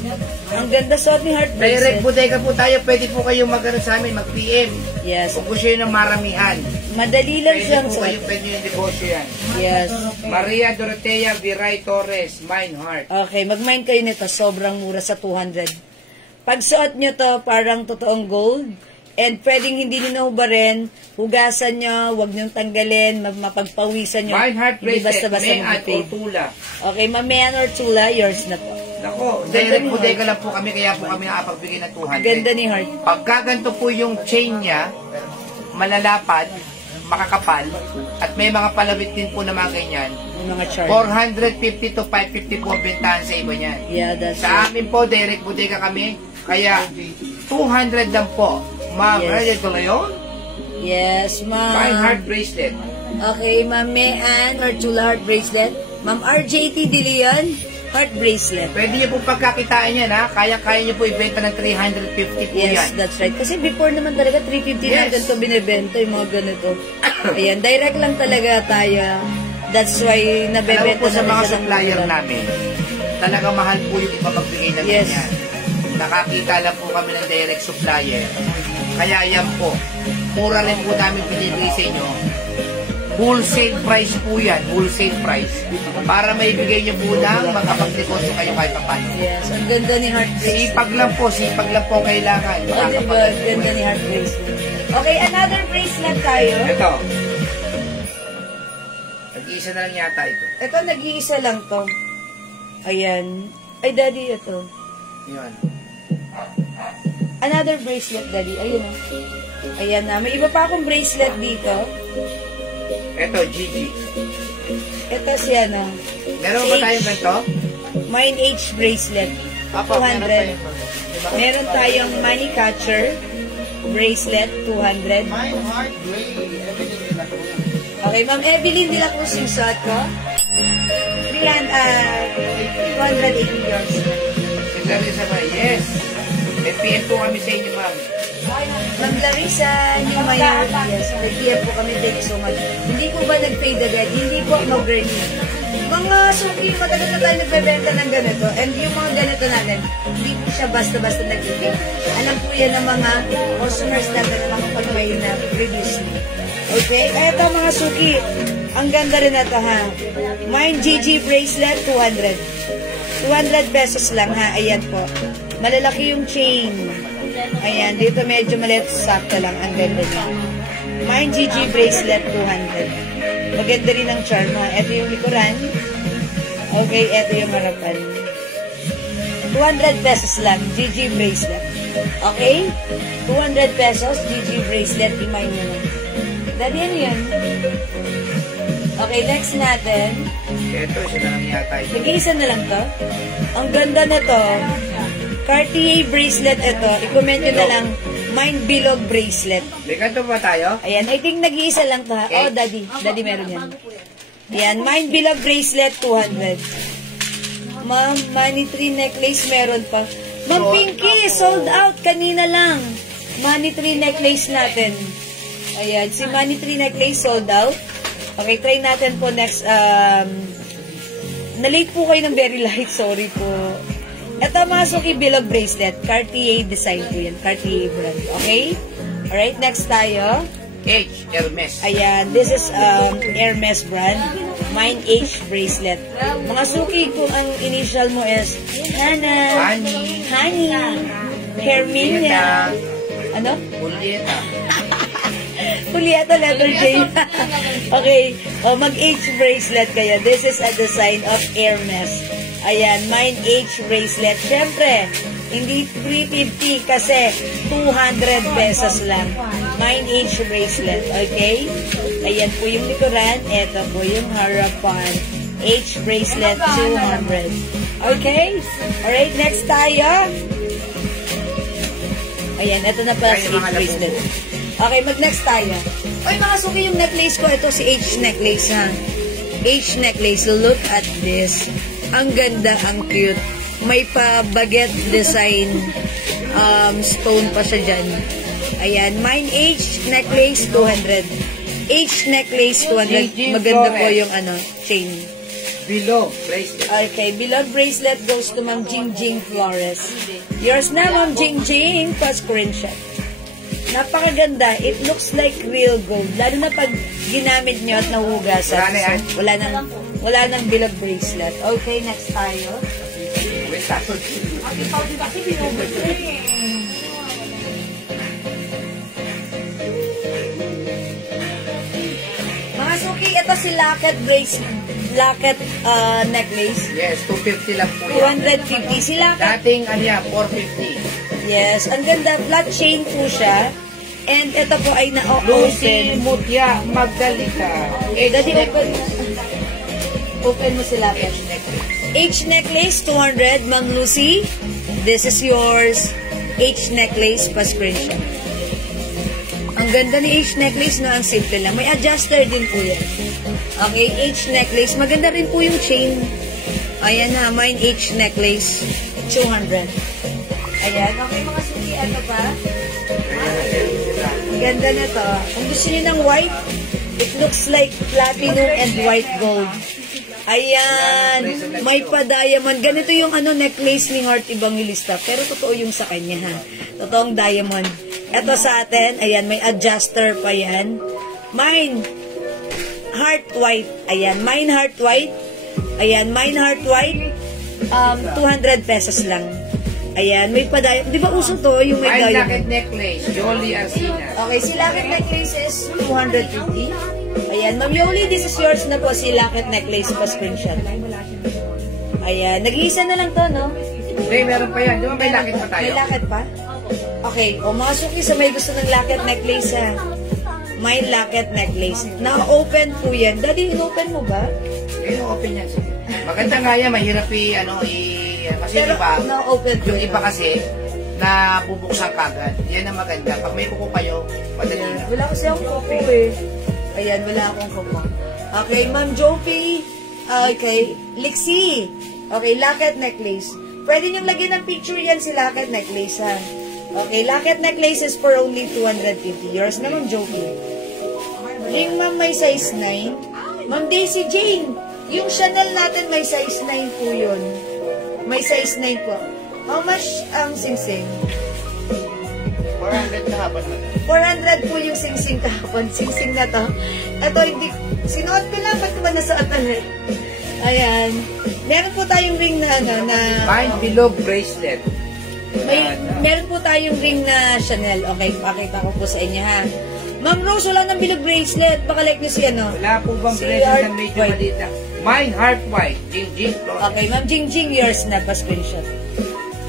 Ang ganda suot ni heart Direct bracelet. bodega po tayo. Pwede po kayong magano sa amin, mag-PM. Yes. Kung gusto nyo ng maramihan. Madali lang Pwede siyang po kayo, suot. pwede yung negosyo yan. Yes. Maria Dorotea Viray Torres, Mine Heart. Okay, mag-mine kayo nito. Sobrang mura sa 200. Pag suot nyo to, parang totoong gold. And pwedeng hindi nyo nahubarin, hugasan nyo, huwag nyo tanggalin, mapagpawisan nyo. Mine Heart Hindi bracelet, basta-basta Mayan o mag-fade. Tula. Okay, Mamean or Tula, yours na po. Nako, direct bodega lang po kami, kaya po kami nakapagbigay ng 200. Ganda ni Heart. Pagka ganito po yung chain niya, malalapad, makakapal, at may mga palawit din po na mga ganyan, Yung mga charm. 450 to 550 po ang bentahan sa iba niyan. Yeah, that's Sa right. amin po, direct bodega kami, kaya 200 lang po. Ma'am, Yes. ready to yun? Yes, Mine ma'am. heart bracelet. Okay, Ma'am Mayan or Tula heart bracelet. Ma'am RJT De Leon, heart bracelet. Pwede niyo po pagkakitain yan, ha? Kaya niyo po ibenta ng 350 po yan. Yes, that's right. Kasi before naman talaga, 350 Yes. na ganito binibenta yung mga ganito. Ayan, direct lang talaga tayo. That's why Alam mo nabebenta po sa na mga rin siya ng supplier mura. namin, talagang mahal po yung iba magbigay ng Yes. ganyan. Nakakita lang po kami ng direct supplier. Kaya yan po, mura rin po namin binibigay sa inyo. Wholesale price po yan, wholesale price. Para maibigay niyo po lang, makapag-negosyo kayo kahit paano. Yes, ang ganda ni heart bracelet. Sipag lang po kailangan. Oh, diba? Ang ganda ni heart bracelet. Okay, another bracelet tayo. Ito. Nag-iisa na lang yata ito. Ito, nag-iisa lang to. Ayan. Ay, Daddy, ito. Yan. Another bracelet, Daddy. Ayun o. Ayan na. May iba pa akong bracelet dito. Ito, Gigi. Ito si ano. Meron ba tayong ganito? Mine H bracelet. Apo, meron 200. tayong Meron tayong money catcher bracelet, 200. Mine heart gray. Okay, Ma'am Evelyn, nila kung susuot ko. 280 yours. Si Larissa ba? Yes. May PM po kami sa inyo, ma'am. Ma'am Larissa, yung mayor, yes, nag-PM po kami, thank you so much. Hindi po ba nag-fade agad? Hindi po, no burning. Mga suki, matagal na tayo nagbebenta ng ganito. And yung mga ganito natin, hindi po siya basta-basta nag-fade. Alam po yan ng mga customers natin na nakapag-buy na previously. Okay? Kaya ito mga suki, ang ganda rin na ito ha. Mine GG bracelet, 200. 200 pesos lang ha. Ayan po. Malalaki yung chain. Ayan, dito medyo maliit, sakto lang. Ang ganda niya. Mine GG bracelet, 200. Maganda rin ang charm ha. Ito yung likuran. Okay, ito yung harapan. 200 pesos lang, GG bracelet. Okay? 200 pesos, GG bracelet. I-mine nyo na. Daddy, ano yan? Okay, next natin. Ito, isa na lang yata ito. Nag-iisa na lang to. Ang ganda na to. Cartier bracelet ito. I-comment nyo na lang, Mine Bilog bracelet. May kanto ba tayo? Ayan, I think nag-iisa lang to ha. Oh, Daddy. Daddy meron yan. Ayan, Mine Bilog bracelet, 200. Ma'am, money tree necklace meron pa. Ma'am Pinky, sold out kanina lang. Money tree necklace natin. Ayan, si money tree necklace sold out. Okay, try natin po next. Na-late po kayo ng very light. Sorry po. Ito mga suki bilog bracelet. Cartier design po yan. Cartier brand. Okay? Alright, next tayo. H, Hermes. Ayan, this is Hermes brand. Mine H bracelet. Mga suki, kung ang initial mo is Hana, Honey. Herminia. Ano? Julieta. Julieta letter J. Okay. O, mag-H bracelet kayo. This is a design of Hermes. Ayan, Mine H bracelet. Siyempre, hindi 350 kasi 200 pesos lang. Mine H bracelet. Okay? Ayan po yung likuran. Ito po yung harapan. H bracelet, 200. Okay? Alright, next tayo. Ayan, ito na pala si H bracelet. Okay, mag-next tayo. Oy, mga suki, yung necklace ko, ito si H necklace, ha? H necklace, look at this. Ang ganda, ang cute. May pa baguette design stone pa siya dyan. Ayan, mine H necklace, 200. H necklace, 200. Maganda po yung chain. Below bracelet. Okay, below bracelet goes to Ma'am Jing Jing Flores. Yours na, Ma'am Jing Jing. Pa-screenshot. Napakaganda. It looks like real gold. Lalo na pag ginamit nyo at nahugasan. Wala nang below bracelet. Okay, next tayo. Mga suki, ito si locket bracelet. Locket necklace. Yes, 250 lang po yan. 250. Si locket. Dating, 450. Yes, ang ganda. Flat chain po siya. And ito po ay Lucy na-open. Mutya Magdalita. Daddy, open mo si locket. H necklace, 200. Ma'am Lucy, this is yours. H necklace, pa-screenshot. Ang ganda ni H necklace, no? Ang simple lang. May adjuster din po yan. Okay, H necklace. Maganda rin po yung chain. Ayan ha, mine H necklace, 200. Ayan, okay mga suki, ano pa? Ang ganda na to. Kung gusto niyo ng white, it looks like platinum and white gold. Ayan, may pa-diamond. Ganito yung necklace ni Heart Evangelista. Pero totoo yung sa kanya, ha. Totoong diamond. Ito sa atin, ayan, may adjuster pa yan. Mine, heart white. Ayan, mine heart white. Ayan, mine heart white. 200 pesos lang. Ayan, may pa-diamond. Di ba uso to, yung may Mine diamond? locket necklace, Jolie Arcina. Okay, si locket necklace is 250. Ayan, Ma'am Yoli, this is yours na po, si locket necklace pa screenshot. Ayan, nag-iisa na lang to, no? Hindi, meron pa yan. Di ba may locket pa tayo? May locket pa? Okay, o mga suki sa may gusto ng locket necklace, ha? May locket necklace. Na-open po yan. Daddy, in-open mo ba? Hindi, open yan. Maganda nga yan, mahirap kasi Pero, iba, na-open po yung yan. iba kasi, na bubuksan kagad. Yan ang maganda. Pag may kuko kayo, madali na. Wala kasi akong kuko eh. Ayan, wala akong kuko. Okay, Ma'am Jopi. Okay, Lixie. Okay, locket necklace. Pwede niyong lagyan ng picture yan si locket necklace, ha? Okay, locket necklace is for only 250. Yours na, Ma'am Jopi. Ring, Ma'am, may size 9. Ma'am Daisy Jane, yung Chanel natin may size 9 po yun. May size 9 po. How much ang singsing? 400 na hapon na. 400 po yung singsing kahapon. Singsing na to. Ito, hindi, sinuot ko lang. Ba't ko ba nasuot ulit? Ayan. Meron po tayong ring na, Mine below bracelet. meron po tayong ring na Chanel. Okay, pakita ko po sa inyo, ha. Ma'am Rose, wala nang bilog bracelet. Baka like nyo si Wala po bang Si bracelet Heart na medyo White. maliit na? Mine heart white. Jing Jing. Okay, Ma'am Jing Jing, yours na, pa-screenshot.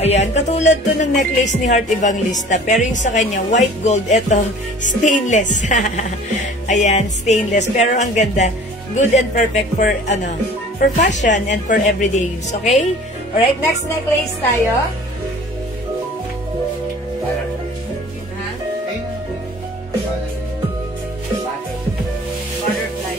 Ayan, katulad to ng necklace ni Heart Evangelista, pero yung sa kanya, white gold, etong stainless. Ayan, stainless, pero ang ganda. Good and perfect for, for fashion and for everyday use, okay? Alright, next necklace tayo. Ha? Butterfly.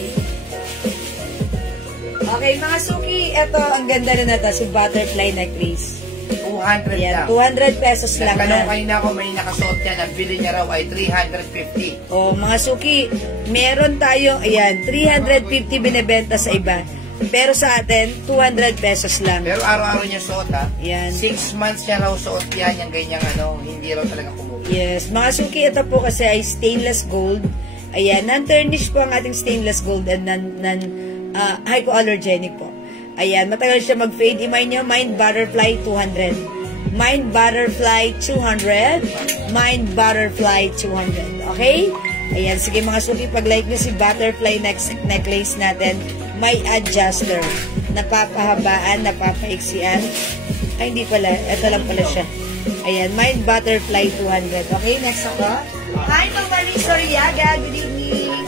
Okay, mga suki, eto, ang ganda na to, si butterfly necklace. 200 Ayan, lang. 200 pesos lang. Nagtanong Ha? kanina ako may nakasuot yan. Ang bili niya raw ay 350. O, mga suki, meron tayo, ayan, 350 binibenta sa iba. Pero sa atin, 200 pesos lang. Pero araw-araw niya suot ha. Yan. 6 months niya raw suot yan. Yung ganyang hindi raw talaga kumuha. Yes, mga suki, ito po kasi ay stainless gold. Ayan, non-tarnish po ang ating stainless gold and hypoallergenic po. Ayan, matagal siya mag-fade. Imay nyo, Mine Butterfly 200. Mine Butterfly 200. Mine Butterfly 200. Okay? Ayan, sige mga suki, pag-like nyo si Butterfly necklace natin, may adjuster. Napapahabaan, napapaiksian. Ay, hindi pala. Ito lang pala siya. Ayan, Mine Butterfly 200. Okay, next ako. Hi, Ma'am Marie Soriaga. Good evening.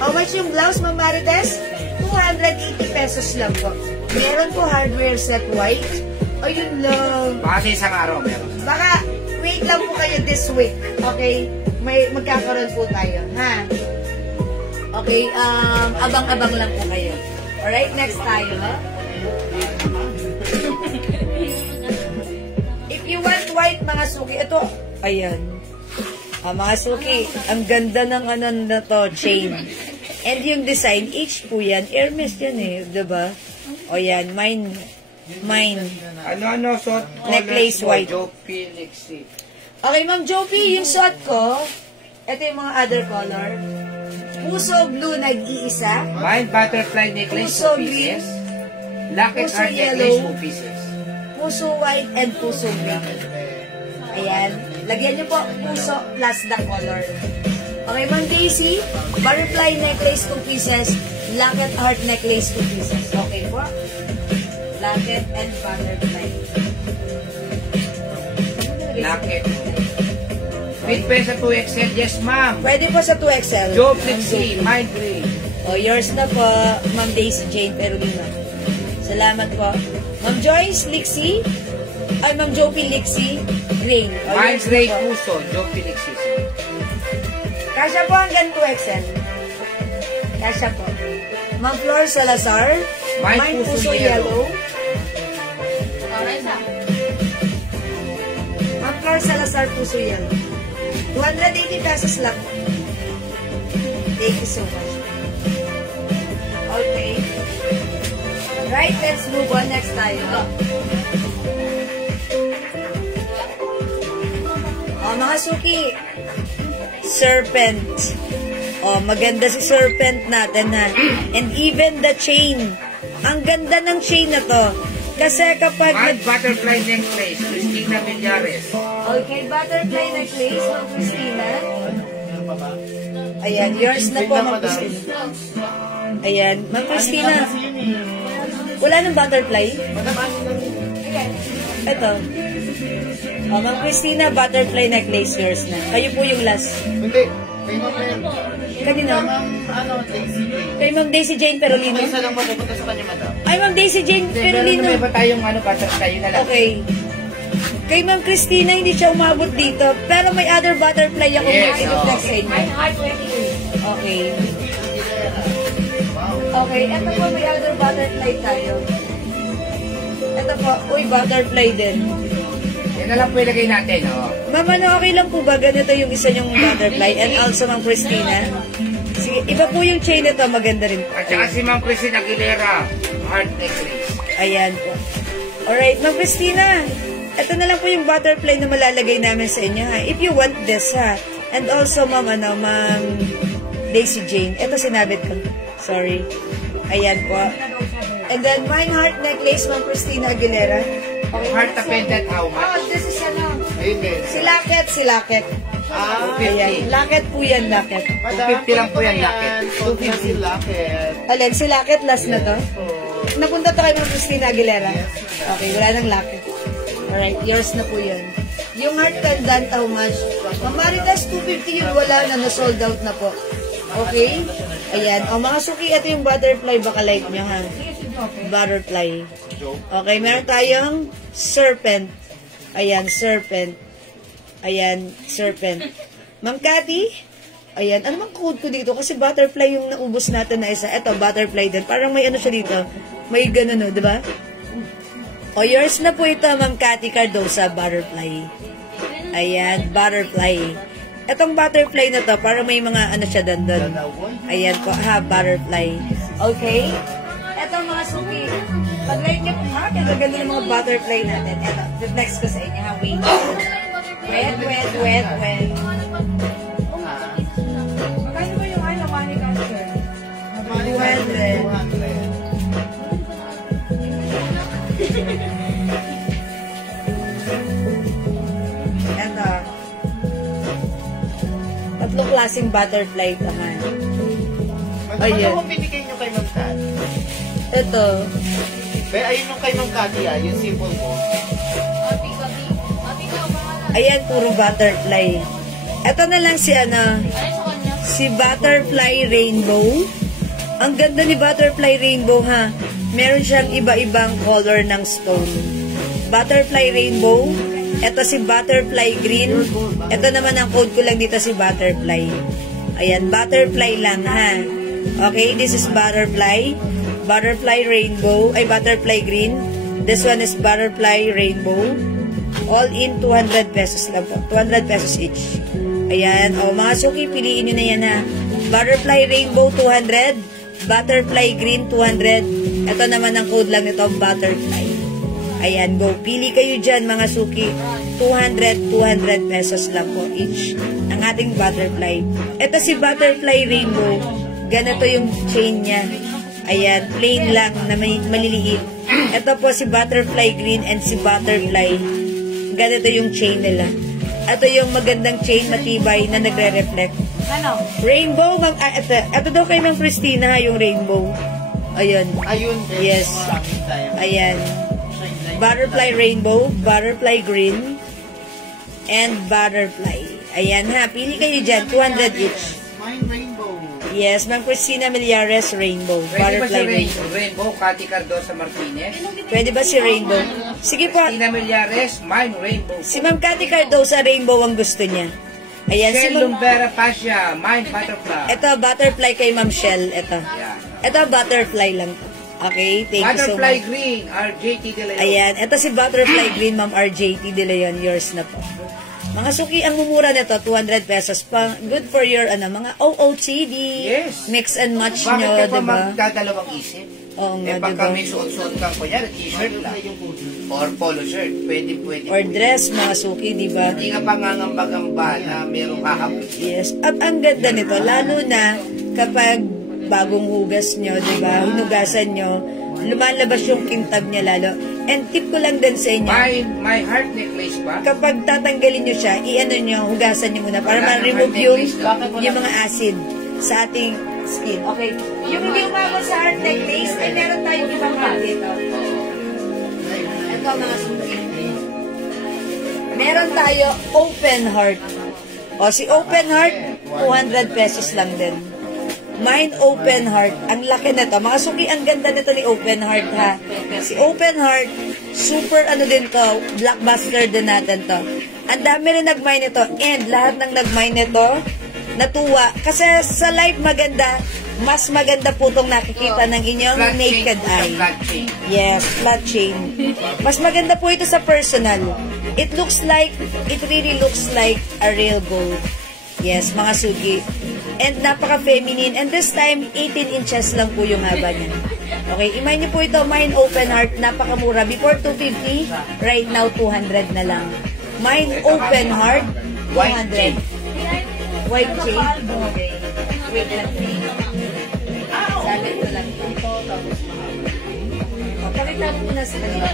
How much yung blouse, Ma'am Marites? 280 pesos lang po. Meron po hardware set white. Ayun lang. Baka sa isang araw meron. Baka, wait lang po kayo this week. Okay? magkakaroon po tayo, ha? Okay, abang-abang lang po kayo. Alright, next tayo, ha? If you want white, mga suki, ito, ayan. Mga suki, ang ganda ng ano na to, chain. And yung design, H po yan, Hermes yan eh, diba? O yan, mine. Ano, suot? Necklace white. Jopi, Lexi. Okay, Ma'am Jopi, yung suot ko, ito yung mga other color. Puso blue, nag-iisa. Mine butterfly necklace, Puso 2 pieces. Locket Puso heart necklace, yellow. 2 pieces. Puso white and puso green. Ayan. Lagyan niyo po puso plus the color. Okay, Ma'am Daisy, butterfly necklace, 2 pieces. Locket heart necklace, 2 pieces. Okay po? Locket and butterfly. Locket. Fit pa sa 2XL, yes ma'am. Pwede po sa 2XL. Joe Flexi, mine green. O, yours na po, Ma'am Daisy Jane Perolina. Salamat po. Ma'am Joyce Lixi, ay Ma'am Jopi Lixi, Rain. O, Mine yours na gray po. puso, Joe Flexi. Kasya po hanggang 2XL. Kasya po. Ma'am Flor Salazar, Mine puso yellow. Ma'am Flor Salazar, puso yellow. 280 pesos lang. Thank you so much. Okay. Right, let's move on. Next tayo. Mga suki. Serpent. Maganda si serpent natin, ha. And even the chain. Ang ganda ng chain na to. Kasi kapag... Mine butterfly necklace, Cristina Villares. Okay, butterfly necklace, Ma'am Christina. Ayan, yours na po, Ma'am Christina. Ayan, Ma'am Christina. Wala nang butterfly? Ito. Ma'am Christina, butterfly necklace, yours na. Kayo po yung last. Hindi. Kay Ma'am Kanina? Daisy Jane. Kay Ma'am Daisy Jane Perolino? Isa lang mapupunta sa kanya, madam. Ay, Ma'am Daisy Jane Pero Perolino. may ba tayong butterfly na lang? Okay. Kay Ma'am Christina, hindi siya umabot dito. Pero may other butterfly ako mag-i-flex sa inyo. Okay. Okay, eto po may other butterfly tayo. Eto po, uy, butterfly din. Yan na lang po ilagay natin, Ma'am, ano, okay lang po ba? Ganito yung isa yung butterfly and also Ma'am Christina. Sige, iba po yung chain nito, maganda rin po. At saka si Ma'am Cristina Aguilera, heart necklace. Ayan po. Alright, Ma'am Christina. Ito na lang po yung butterfly na malalagay namin sa inyo, ha. If you want this, ha. And also, Ma'am Daisy Jane. Ito sinabit ko. Sorry. Ayan po. And then, mine heart necklace, Ma'am Christina Aguilera. Okay. Heart pendant, how much? Oh, this is ano. Ayun din. Si Locket. Ayan. 250. Locket po yan, Locket. 250 lang po yan, Locket. 250 Locket. Alin, si Locket last na to? Napunta to kay Ma'am Christina Aguilera? Okay, wala nang Locket. Alright, yours na po yun. Yung heart pendant, how much? Ma'am Maritas, 250 yun. Wala na, na-sold out na po. Okay? Ayan. O, mga suki, ito yung butterfly. Baka like nyo, ha? Butterfly. Okay, meron tayong serpent. Ayan, serpent. Ayan, serpent. Ma'am Cathy? Ayan, ano mang code ko dito? Kasi butterfly yung naubos natin na isa. Ito, butterfly din. Parang may ano siya dito. May ganun, no? Diba? O, yours na po ito, Ma'am Cathy Cardosa, butterfly. Ayan, butterfly. Itong butterfly na to, parang may mga ano siya dandon. Ayan po, ha, butterfly. Okay? Ito mga suki. Pag-like nyo po, ha? Kaya ganda ng mga butterfly natin. Ito, reflex ko sa inyo, ha? Wait. Wet. Magkano ba yung ano, money counter? 200. Ito. Tatlong klaseng butterfly ito, ha? Ayan. Ano kung binigay nyo kay Ma'am Kat? Ito. Ayun yung kay Ma'am Cathy, yung simple mo. Ayan, puro butterfly. Ito na lang si si Butterfly Rainbow. Ang ganda ni Butterfly Rainbow, ha? Meron siyang iba-ibang color ng stone. Butterfly Rainbow. Ito si Butterfly Green. Ito naman ang code ko lang dito si Butterfly. Ayan, Butterfly lang ha. Okay, this is Butterfly. Butterfly Rainbow. Ay, Butterfly Green. This one is Butterfly Rainbow. All in 200 pesos lang po. 200 pesos each. Ayan. O, mga suki, piliin nyo na yan ha. Butterfly Rainbow 200. Butterfly Green 200. Ito naman ang code lang nito, Butterfly. Ayan, go. Pili kayo dyan, mga suki. 200 pesos lang po each. Ang ating Butterfly. Ito si Butterfly Rainbow. Ganito yung chain niya. Ayan, plain lang na maliliit. Ito po si Butterfly Green and si Butterfly. Ganito yung chain nila. Ito yung magandang chain, matibay na nagre-reflect. Ano? Rainbow, ito daw kay Ma'am Christina, yung rainbow. Ayun. Ayun. Yes. Ayan. Butterfly Rainbow, Butterfly Green, and Butterfly. Ayan ha, pili kayo dyan, 200 each. Mine rainbow. Yes, Ma'am Christina Millares, Rainbow. Pwede ba si Butterfly Rainbow. Rainbow, Cathy Cardosa Martinez? Pwede ba si Rainbow? Sige po, Tina Millares, mine Rainbow. si Ma'am Cathy Cardosa, Rainbow ang gusto niya. Ayan, si Shell Ma'am... Lumbera Pasha, mine Butterfly. Ito, Butterfly kay Ma'am Shell. Ito. Yeah. Ito, Butterfly lang. Okay, thank you so Butterfly much. Green, RJT De Leon. Ayan, ito si Butterfly Green, Ma'am RJT De Leon, yours na po. Mga suki, ang mumura nito, 200 pesos pa. Good for your, mga OOTD. Yes. Mix and match Bakit nyo, ka pa diba? magdadalawang isip? Oo nga, pag diba? kami suot-suot kang kunyari, t-shirt lang. Or polo shirt, pwede. Or dress, mga suki, diba? Hindi ka pangangambagamba na merong hahapon. Yes. At ang ganda nito, lalo na kapag bagong hugas nyo, diba? Hinugasan nyo, lumalabas yung kintab niya lalo. And tip ko lang din sa inyo, My heart necklace ba? kapag tatanggalin nyo siya, i-ano nyo, hugasan nyo muna para Wala ma-remove naman yung, necklace ka. yung mga acid sa ating skin. Okay. Yung hindi umabot sa heart necklace, ay meron tayong ibang heart dito. Ito mga suki. Meron tayo open heart. O si open heart, 200 pesos lang din. Mine open heart. Ang laki na to. Mga suki, ang ganda nito ni open heart ha. Si open heart, super din to. Blockbuster din natin to. Ang dami rin nag-mine nito. And lahat ng nag-mine nito, natuwa. Kasi sa live maganda, mas maganda po itong nakikita ng inyong Flat naked chain, eye. flat chain. Yes, flat chain. Mas maganda po ito sa personal. It really looks like a real gold. Yes, mga sugi. And napaka-feminine. And this time, 18 inches lang po yung haba niya. Okay, imagine niyo po ito, mine open heart, napakamura. Before 250, right now 200 na lang. Mine open heart, 200. White chain. Okay. Wait lang. Sabi ko lang. Pakita ko na sa kanila.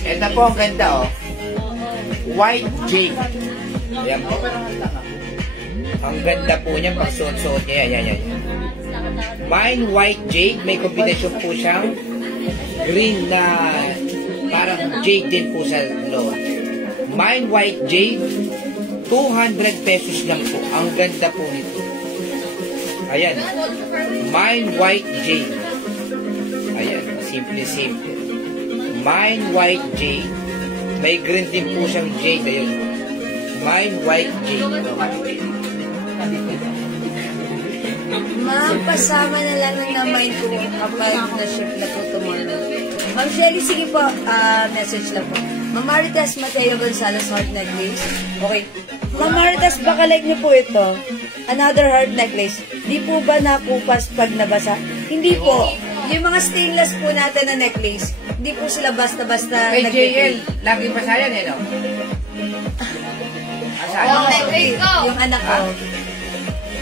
Ito po ang ganda oh. White jade. Ayan po. Ang ganda po niya pag suot-suot niya. Yan. Mine white jade. May kombinasyon po siyang green na parang jade din po sa loob. Mine white jade. 200 pesos lang po. Ang ganda po nito. Ayan. Mine white jade. Ayan. Simple. Mine white jade. May green din po siyang jade. Ayun. Mine white jade. Ma'am, pasama na lang ng namay ko kapag na-ship na po tomorrow. Ma'am Shelly, sige po, message lang po. Ma'am Maritas Mateo Gonzalez heart necklace. Okay. Ma'am Maritas, baka like niyo po ito. Another heart necklace. Di po ba nakupas pag nabasa? Hindi po. Yung mga stainless po natin na necklace, hindi po sila basta-basta Kay JL, nag-fade. lagi pa sayan eh, no? Asan? Yung anak ko.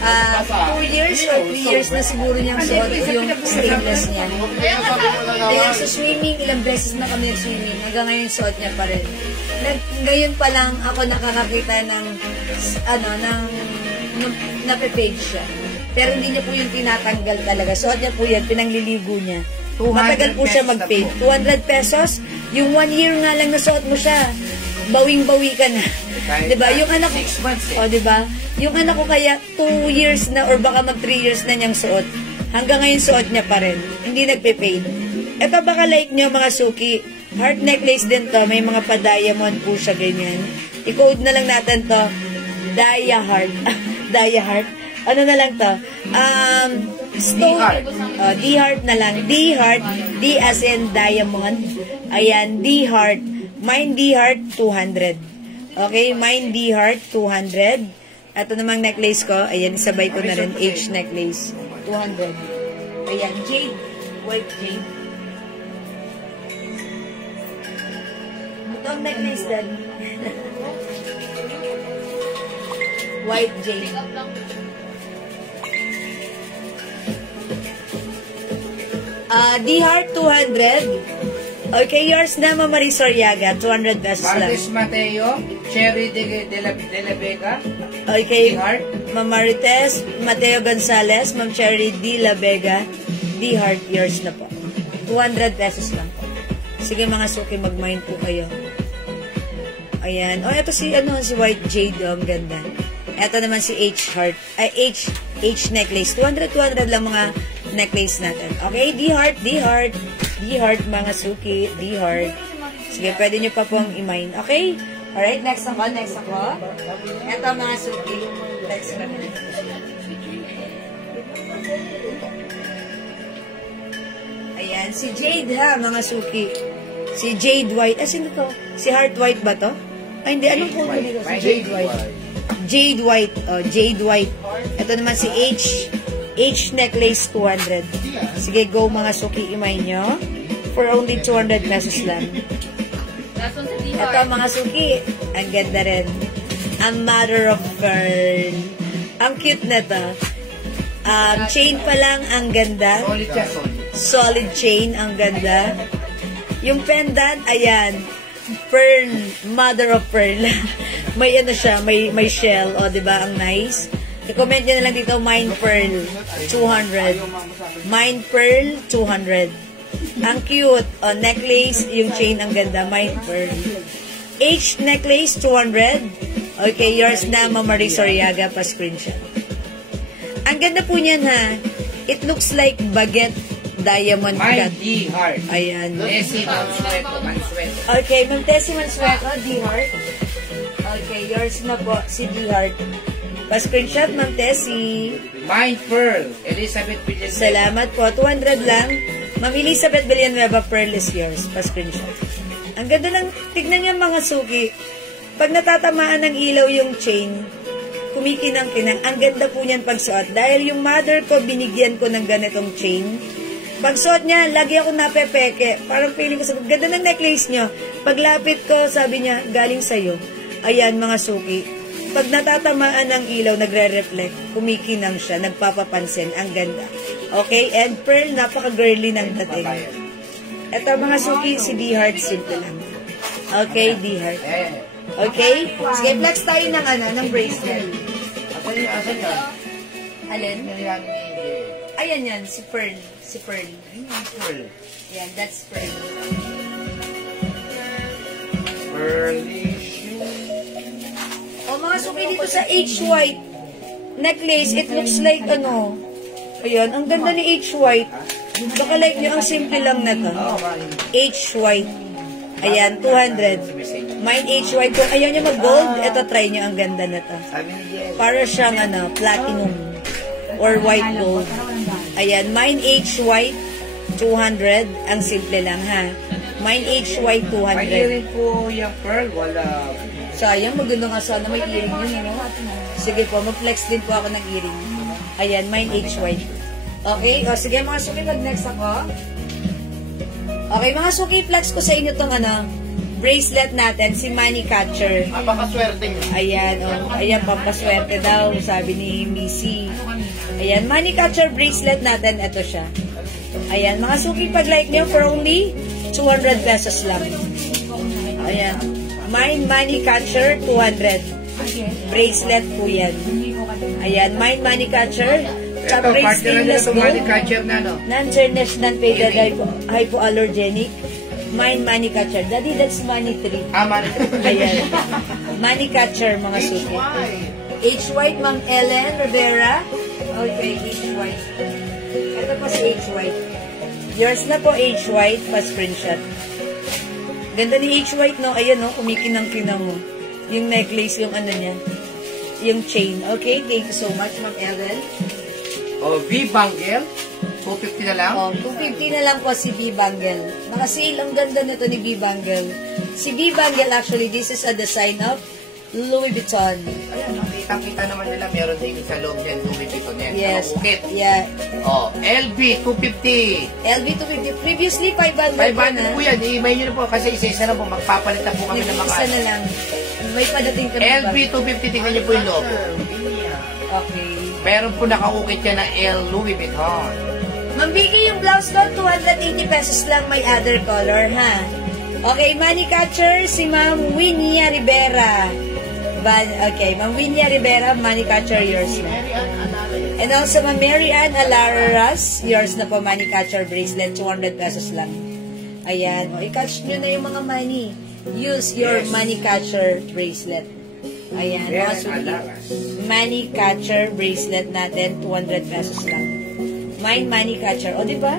2 years or 3 years na siguro niyang suot yung stainless niya. Kaya sa swimming, ilang beses na kami swimming. Hanggang ngayon suot niya pa rin. Ngayon pa lang ako nakakakita ng nape-fade siya. Pero hindi niya po yung tinatanggal talaga. Suot niya po yan, pinangliligo niya. Matagal po siya mag-fade. 200 pesos, yung 1 year nga lang nasuot mo siya. Bawing-bawi ka na. Diba? Yung anak ko, 6 months eh. o diba? Yung anak ko kaya 2 years na or baka mag 3 years na niyang suot. Hanggang ngayon suot niya pa rin. Hindi nagpe-fade. Ito baka like nyo mga suki, Heart necklace din to. May mga pa-diamond po siya, ganyan. I-code na lang natin to. Dia Heart. Dia Heart. Ano na lang to? Stone. D-Heart na lang. D-Heart. D as in diamond. Ayan, D-Heart. Mine D-Heart, 200. Okay, mine D-Heart, 200. Ito namang necklace ko. Ayan, sabay ko na rin. H necklace. 200. Ayan, jade. White jade. Ito ang necklace din. White jade. D-Heart, 200. Okay, yours na, Mama Marisol Yaga. 200 pesos lang. Martes Mateo, Cherry de la Vega. Okay, D-Heart. Ma'am Marites, Mateo Gonzales, Ma'am Cherry D. La Vega, D-Heart, yours na po. 200 pesos lang po. Sige mga suki, mag-mind po kayo. Ayan. O, ito si White Jade. Ang ganda. Ito naman si H-Heart. Ay, H necklace. 200 lang mga necklace natin. Okay, D-Heart, D-Heart. D-Heart, mga suki. D-Heart. Sige, pwede nyo pa pong i-mind. Okay? Alright, next ako. Ito mga suki. Next ko na. Ayan, si Jade ha, mga suki. Si Jade White. Sino to? Si Heart White ba to? Ay, hindi. Anong po nito? Si Jade White. Jade White. Oh, Jade White. Ito naman si H necklace, 200. Sige, go mga suki, imay nyo. For only 200 pesos lang. Ito mga suki. Ang ganda rin. A Mother of Pearl. Ang cute na to. Chain pa lang, ang ganda. Solid siya, solid. Solid chain, ang ganda. Yung pendant, ayan. Pearl. Mother of Pearl. May ano siya, may shell. O, diba? Ang nice. I-comment nyo na lang dito, Mine Pearl, 200. Mine Pearl, 200. Ang cute. O, necklace, yung chain, ang ganda. Mine Pearl. H necklace, 200. Okay, yours na, Ma'am Marisol Yaga, pa-screenshot. Ang ganda po niyan, ha. It looks like baguette diamond My cut. D-Heart. Ayan. Tessie Mansueto. Okay, Ma'am Tessie Mansueto, D-Heart. Okay, yours na po, si D-Heart. Pa-screenshot, Ma'am Tessie. Mine Pearl, Elizabeth Villanueva. Salamat po. 200 lang. Ma'am Elizabeth Villanueva, Pearl is yours. Pa-screenshot. Ang ganda lang. Tignan niyo mga suki. Pag natatamaan ng ilaw yung chain, kumikinang-kinang. Ang ganda po niyan pagsuot. Dahil yung mother ko, binigyan ko ng ganitong chain. Pagsuot niya, lagi ako napepeke. Parang feeling ko, ganda ng necklace niyo. Paglapit ko, sabi niya, galing sa'yo. Ayan mga suki. Pag natatamaan ng ilaw, nagre-reflect, kumikinang siya, nagpapapansin, ang ganda. Okay, and Pearl, napaka-girly ng dating. Ito mga suki, si D-Heart, simple lang. Okay, D-Heart. Okay? Sige, flex tayo ng bracelet. Asan yan? Alin? Yan. Ayan yan, si Pearl. Si Pearl. Pearl. Yan, that's Pearl. Pearly. O mga suki dito sa H-White necklace, it looks like ano. Ayan, ang ganda ni H-White. Baka like nyo, ang simple lang na to. H-White. Ayan, 200. Mine H-White. Kung ayaw nyo mag-gold, ito try nyo, ang ganda na to. Para siyang ano, platinum or white gold. Ayan, mine H-White, 200. Ang simple lang ha. Mine H-White, 200. May earring po yung Pearl, wala. Sayang, maganda nga sana may earring yun, no? Sige po, mag-flex din po ako ng earring. Ayan, mine H-White. Okay, o sige mga suki, mag-next ako. Okay, mga suki, flex ko sa inyo tong ano, bracelet natin, si Money Catcher. Napakaswerte niyo. Ayan, ayan, pampaswerte daw, sabi ni Missy. Ayan, Money Catcher bracelet natin, ito siya. Ayan, mga suki, pag-like nyo, for only 200 pesos lang. Ayan. Mine Money Catcher, 200. Bracelet po yan. Ayan, Mine Money Catcher. Ito, partner na ito, Money Catcher na, no? Non-tarnish, non-faded, hypoallergenic. Mine Money Catcher. Daddy, that's money 3. Money. Ayan. Money Catcher, mga suki. H-White, Ma'am Ellen Rivera. Okay, H-White. Ito po si H-White. Yours na po, H-White, pa-screenshot. Ganda ni H. White, no? Ayan, no? Kumikinang-kinang mo. Yung necklace, yung ano niya. Yung chain. Okay, thank you so much, Ma'am Ellen. O, V-Bangle. 250 na lang. Oh, 250 na lang po si B-Bangle. Naka-sale, ang ganda nito ni B-Bangle. Si B-Bangle, actually, this is a design of Louis Vuitton. Ayan, nakita naman nila meron din sa loob niyan, Louis Vuitton yan. Yes. Ukit. Yeah. O, LB 250. LV 250. Previously, 500 500 po yan. I-email nyo na po kasi isa-isa na po. Magpapalit na po kami ng mga. Isa na lang. May padating kami. LB 250, tingnan nyo po yung logo. Okay. Meron po nakaukit yan na L Louis Vuitton. Mambigay yung blouse ko, 280 pesos lang, may other color, ha? Okay, money catcher, si Ma'am Winia Rivera. Okay, Ma'am Winia Rivera, money catcher, yours na. And also, Ma'am Mary Ann Alaras, yours na po, money catcher bracelet, 200 pesos lang. Ayan, o, i-catch nyo na yung mga money. Use your money catcher bracelet. Ayan, mga sweetie. Money catcher bracelet natin, 200 pesos lang. Mine money catcher. O, diba?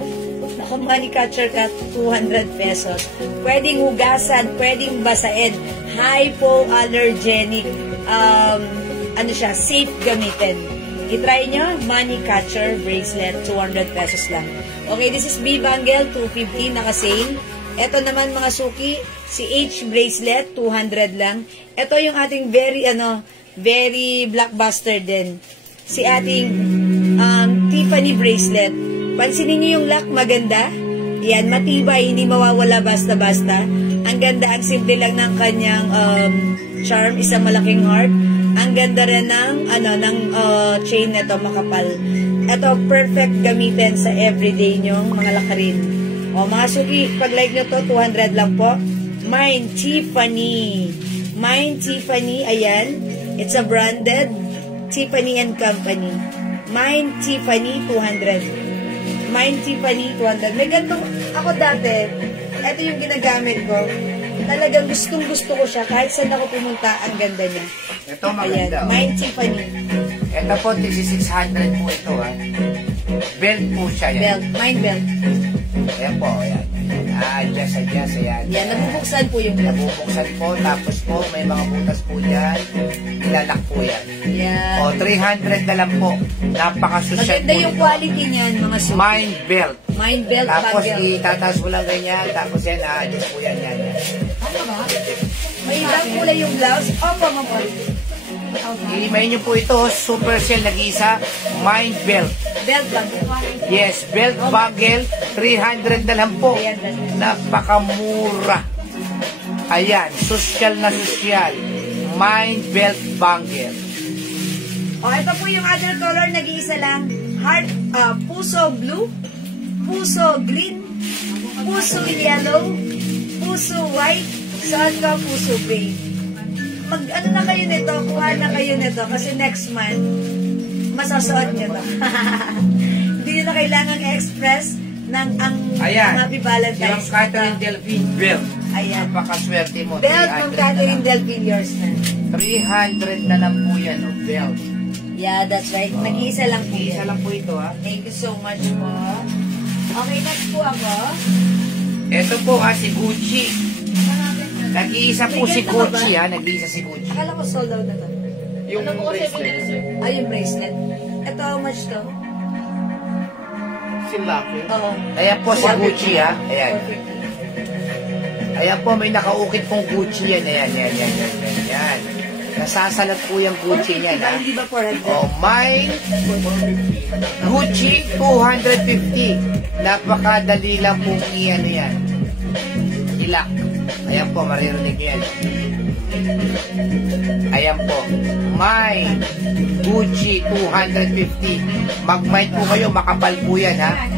Naka-money catcher ka, 200 pesos. Pwedeng hugasan, pwedeng basain. Hypoallergenic. Ano siya, safe gamitin. I-try nyo, money catcher bracelet, 200 pesos lang. Okay, this is B-Bangle, 250, naka-sale. Ito naman mga suki, si H bracelet, 200 lang. Ito yung ating very blockbuster din. Si ating Tiffany bracelet. Pansinin niyo yung lock, maganda. Yan, matibay, hindi mawawala basta-basta. Ang ganda, ang simple lang ng kanyang charm, isang malaking heart. Ang ganda rin ng chain nito, makapal. Ito, perfect gamitin sa everyday nyong mga lakarin. O, mga suki, pag like nyo to, 200 lang po. Mine Tiffany. Mine Tiffany, ayan. It's a branded Tiffany and Company. Mine Tiffany, 200. Mine Tiffany, 200. May ganito, ako dati, ito yung ginagamit ko. Talagang gustong-gusto ko siya. Kahit saan ako pumunta, ang ganda niya. Ito maganda. Ayan, Mine Tiffany. Ito po, 600 po ito. Belt po siya. Yan. Belt, mine belt. Ayan po, ayan. Adjust, ayan. Yan, nabubuksan po yung belt. Nabubuksan po, tapos po, may mga butas po dyan. Ilalak po yan. Yan. O, 300 na lang po. Napaka-social Maganda po yung ito. quality niyan, mga suki. Mind belt. Mine belt, Tapos, bagel. itataas mo lang ganyan. Tapos yan, adjust po yan. Ano ba? May ilang kulay yung blouse? Opo, ma'am. I-email nyo po ito, Supercell nag-iisa, Mind Belt. Belt bagel. Yes, belt buckle, 300 na lang po. 300. Napakamura. Ayan, sosyal na sosyal. Mind Belt Buckle. O, ito po yung other color, nag-iisa lang. Heart, puso blue, puso green, puso yellow, puso white, saan ka puso gray. Mag, ano na kayo nito, kuha na kayo nito, kasi next month, masasuot nyo to. Hindi nyo na kailangan i-express ng ang Ayan, Happy yung Valentine's. Catherine Delphine Belt. Ayan. Napakaswerte mo. Belt ng 300 Catherine na lang. Delphine, yours na. 300 na lang po yan, belt. Yeah, that's right. Nag-iisa lang po Isa yan. lang po ito, ha. Thank you so much po. Okay, next po ako. Ito po, si Gucci. Nag-iisa po si Gucci, ha. Nag-iisa si Gucci. Akala ko sold out na to. Yung bracelet. Ay, yung bracelet. Ito, how much to? Si Lucky. Oo. Ayan po si Gucci, ha. Ayan. 450. Ayan po, may nakaukit pong Gucci yan. Ayan. Nasasalat po yung Gucci niyan, ha. Hindi ba 400? Oh, may Gucci 250. Napakadali lang po ano yan. Ilak. Ayan po, maririnig niyo yan. Ayan po. May Gucci 250. Mag-mind po kayo, makapal po yan, ha.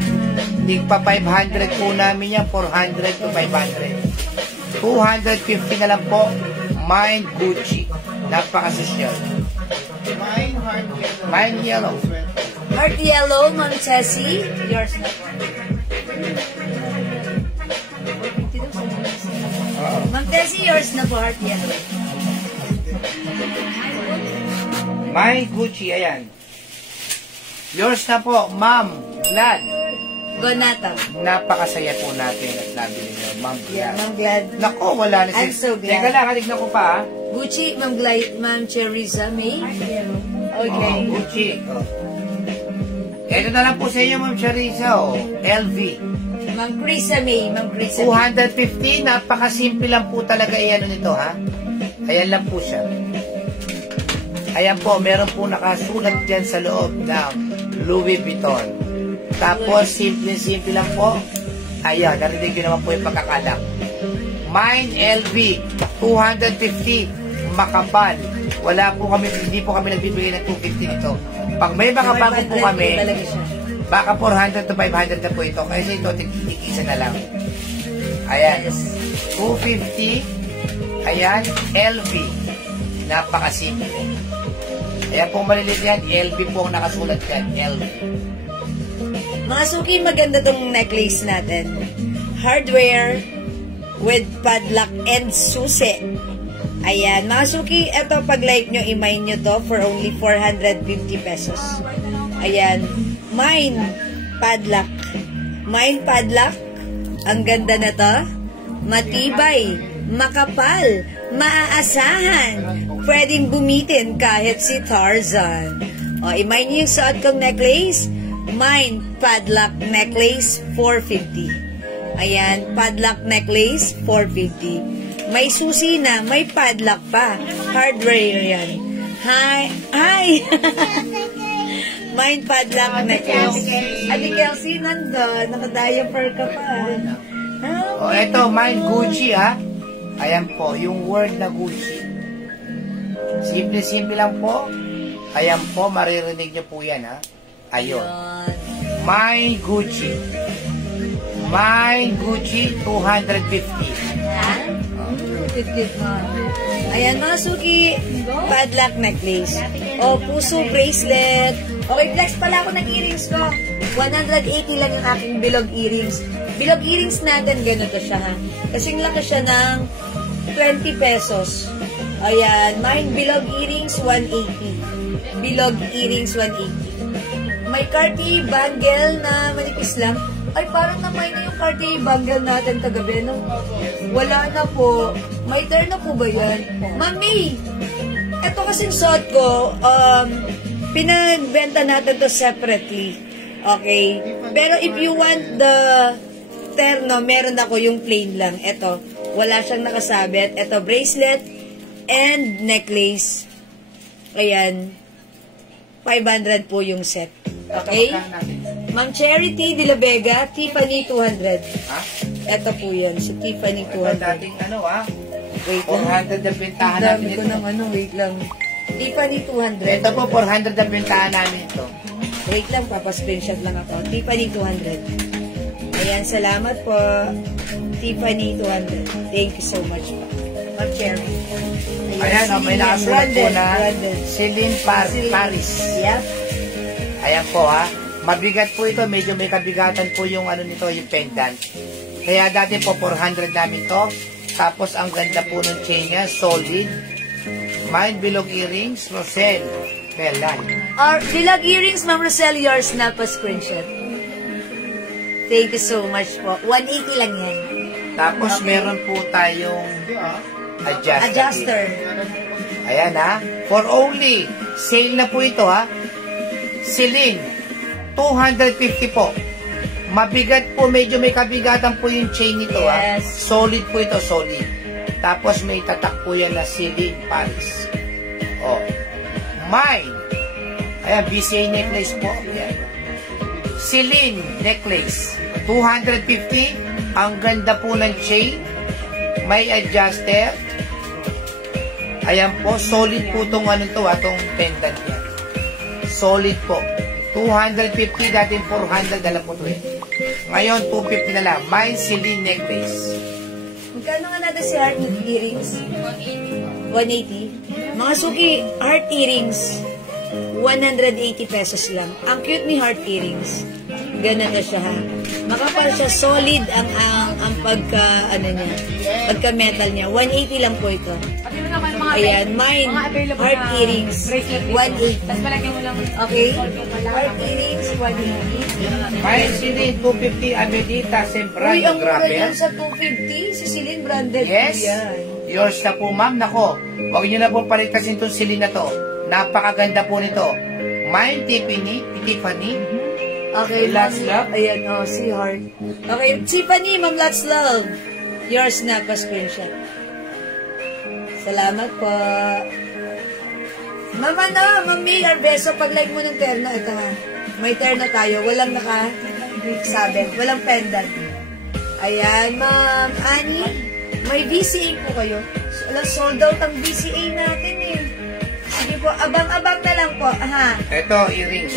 Tigpa 500 po namin yan, 400 to 500. 250 na lang po. Mind Gucci. Napakasosyal. Mind yellow. Heart yellow, Ma'am Chessy. Yours na. Ma'am Chessy, yours na po, heart yellow. Mind Gucci, ayan. Yours na po, Ma'am Glad. Gonata. Napakasaya po natin at nabili nyo, Ma'am Yeah, Glad. Ma'am Glad. Nako, wala na I'm so glad. Teka lang, halignan ko pa ha. Gucci, Ma'am Glad, Ma'am Cherisa May. Okay. Oh, Gucci. Oh. Ito na lang po sa inyo, Ma'am Charissa. Oh. LV. Ma'am Krisa May, Ma'am Krisa May. 250, napakasimple lang po talaga iyan nito ha. Ayan lang po siya. Ayan po, meron po nakasulat dyan sa loob ng Louis Vuitton. Tapos, simple lang po. Ayan, narinig nyo naman po yung pagkakalak. Mine LV, 250, makapal. Wala po kami, hindi po kami nagbibigay ng 250 nito. Pag may makabago po kami, Talaga siya. baka 400 to 500 na po ito. Kasi ito, tig-isa na lang. Ayan. 250. Ayan. LV. Napakasimple. Ayan po malilit yan. LV po ang nakasulat yan. LV. Mga suki, maganda tong necklace natin. Hardware with padlock and susi. Ayan. Mga suki, eto pag like nyo, i-mine nyo to for only 450 pesos. Ayan. Mine padlock. Mine padlock. Ang ganda na to. Matibay. Makapal. Maaasahan. Pwedeng bumitin kahit si Tarzan. O, i-mine nyo yung suot kong necklace. Mine padlock necklace, 450. Ayan, padlock necklace, 450. May susi na, may padlock pa. Hardware yan. Hi! Mine padlock necklace. Ate Kelsey, nandun. Naka-diaper ka pa. O, eto, mine Gucci ha. Ayan po, yung word na Gucci. Simple lang po. Ayan po, maririnig nyo po yan ha. Ayun. My Gucci. My Gucci 250. Ayan mga suki, padlock necklace. O, puso bracelet. Okay, flex pala ako ng earrings ko. 180 lang yung aking bilog earrings. Bilog earrings natin, ganito siya ha. Kasing laki siya ng 20 pesos. Ayan, mine bilog earrings 180. Bilog earrings 180. May Cartier bangle na manipis lang. Ay, parang namay na yung Cartier bangle natin kagabi, no? Wala na po. May turn na po ba yan? Mami! Ito kasing suot ko, pinagbenta natin to separately. Okay? Pero if you want the terno, meron ako yung plain lang. Ito, wala siyang nakasabit. Ito, bracelet and necklace. Ayan. 500 po yung set. Okay? Ma'am Charity de la Vega, Tiffany 200. Ha? Ito po yan, si Tiffany Ito 200. dating ano ha. Wait lang. 400 na bintahan Dami namin ko ito. ng ano, wait lang. Tiffany 200. Ito po, 400 na bintahan namin ito. Wait lang, papascreenshot lang ako. Tiffany 200. Ayan, salamat po. Tiffany 200. Thank you so much po. Ma'am Cherry. Ayan, may nakasulat po na Brandon. Celine Paris. Yep. Ayan po ha. Mabigat po ito. Medyo may kabigatan po yung ano nito, yung pendant. Kaya dati po 400 namin to. Tapos ang ganda po ng chain niya, solid. Mine bilog earrings, Rosel. Kailan? Our Dilag earrings, Ma'am Rosel, yours na pa screenshot. Thank you so much po. 180 lang yan. Tapos meron po tayong adjuster. Ayan ha. For only, sale na po ito ha. Celine, 250 po. Mabigat po, medyo may kabigatan po yung chain nito ha. Yes. Solid po ito, solid. Tapos may tatak po yan na Celine Paris. Oh. Mine. Ayan, BCA necklace po. Ayan. Celine necklace. 250. Ang ganda po ng chain. May adjuster. Ayan po, solid po itong ano to, itong pendant niya. Solid po. 250, dating 400, dala po ito eh. Ngayon, 250 na lang. Mine Celine necklace. Magkano nga natin si heart earrings? 180. Mga suki, heart earrings, 180 pesos lang. Ang cute ni heart earrings. Ganun na siya, ha? Makapal siya, solid ang pagka metal niya. 180 lang po ito. Ayan, mine, heart earrings, 180. Okay? Heart earrings, 180. Mine, Celine, 250, Amelita, Uy, Sembrano, ang mura grabe. yan sa 250. Si Celine branded. Yes. Yan. Yours na po, ma'am. Nako, huwag niyo na po palitasin itong Celine na to. Napakaganda po nito. Mine, Tiffany. Okay, Lots love. Ayan, si Heart. Okay, Tiffany, Ma'am Lots Love. Yours na, pa-screenshot. Salamat po. Ma'am May Arbeso, pag-like mo ng terno, ito ha. May terno tayo, walang naka-sabi, walang pendant. Ayan, Ma'am Annie, may VCA po kayo. Sold out ang VCA natin eh. Sige po, abang-abang na lang po. Aha. Ito, earrings.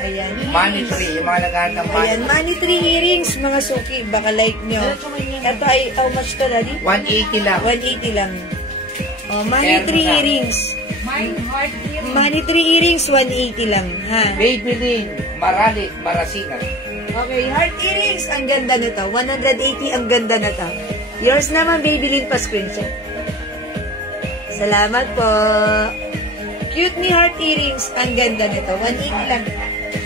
Ayan. Money tree, yung mga naghahanap ng money. Ayan, money tree earrings, mga suki. Baka like nyo. Ito ay, how much to, Lali? 180 lang. 180 lang. Oh, money Meron tree na. earrings. Money tree earrings, 180 lang. Ha? Maybelline, Maralit, Marasigan. Okay, heart earrings. Ang ganda nito. 180 ang ganda nito. Yours naman, Maybelline, pa screenshot. Salamat po. Cute ni heart earrings. Ang ganda nito. 180 lang.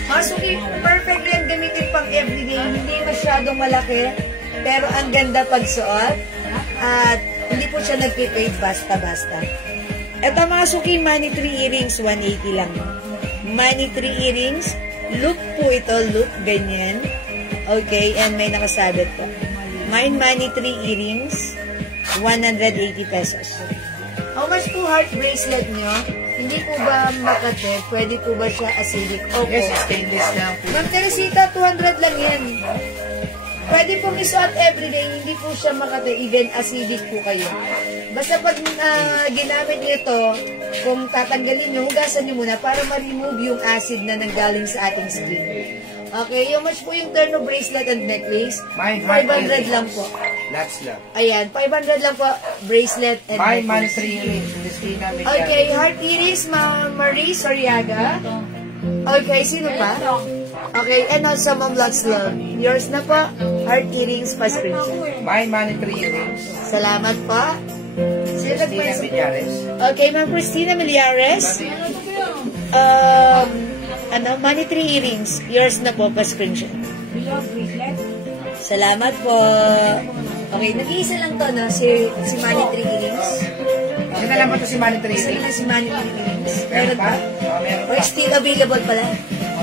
Masuki, perfect yan gamitin pang everyday. Hindi masyadong malaki. Pero ang ganda pagsuot. At hindi po siya nagpipade basta-basta. Ito mga suki, money tree earrings, 180 lang. Money tree earrings. Loop po ito. Loop, ganyan. Okay, and may nakasabit po. Mine money tree earrings, 180 pesos. How much po heart bracelet nyo? Hindi po ba makate? Pwede po ba siya acidic? Opo. Yes, stainless lang po. Ma'am Teresita, 200 lang yan. Pwede pong isuot everyday, hindi po siya makate, even acidic po kayo. Basta pag ginamit nyo ito, kung tatanggalin nyo, hugasan nyo muna para ma-remove yung acid na nanggaling sa ating skin. Okay, yung much po yung terno bracelet and necklace? Mine, 500 lang po. Lots lang. Ayan, 500 lang po, bracelet and Mine, money necklace. tree earrings. Hindi namin Okay, heart earrings, Marie Soriaga. Okay, sino pa? Okay, and also Ma'am Lots Love. Yours na po, heart earrings, pa screenshot. Mine, money tree earrings. Salamat po. Sino Christina nag-press? Villares. Okay, Ma'am Christina Miliares. Money tree earrings. Yours na po, pa screenshot. Salamat po. Okay, nag-iisa lang to, no? Si money tree earrings. Sino lang ba ito si money tree Isa earrings? lang si money tree earrings. Meron Meron pa? pa? Meron Or pa. still available pala.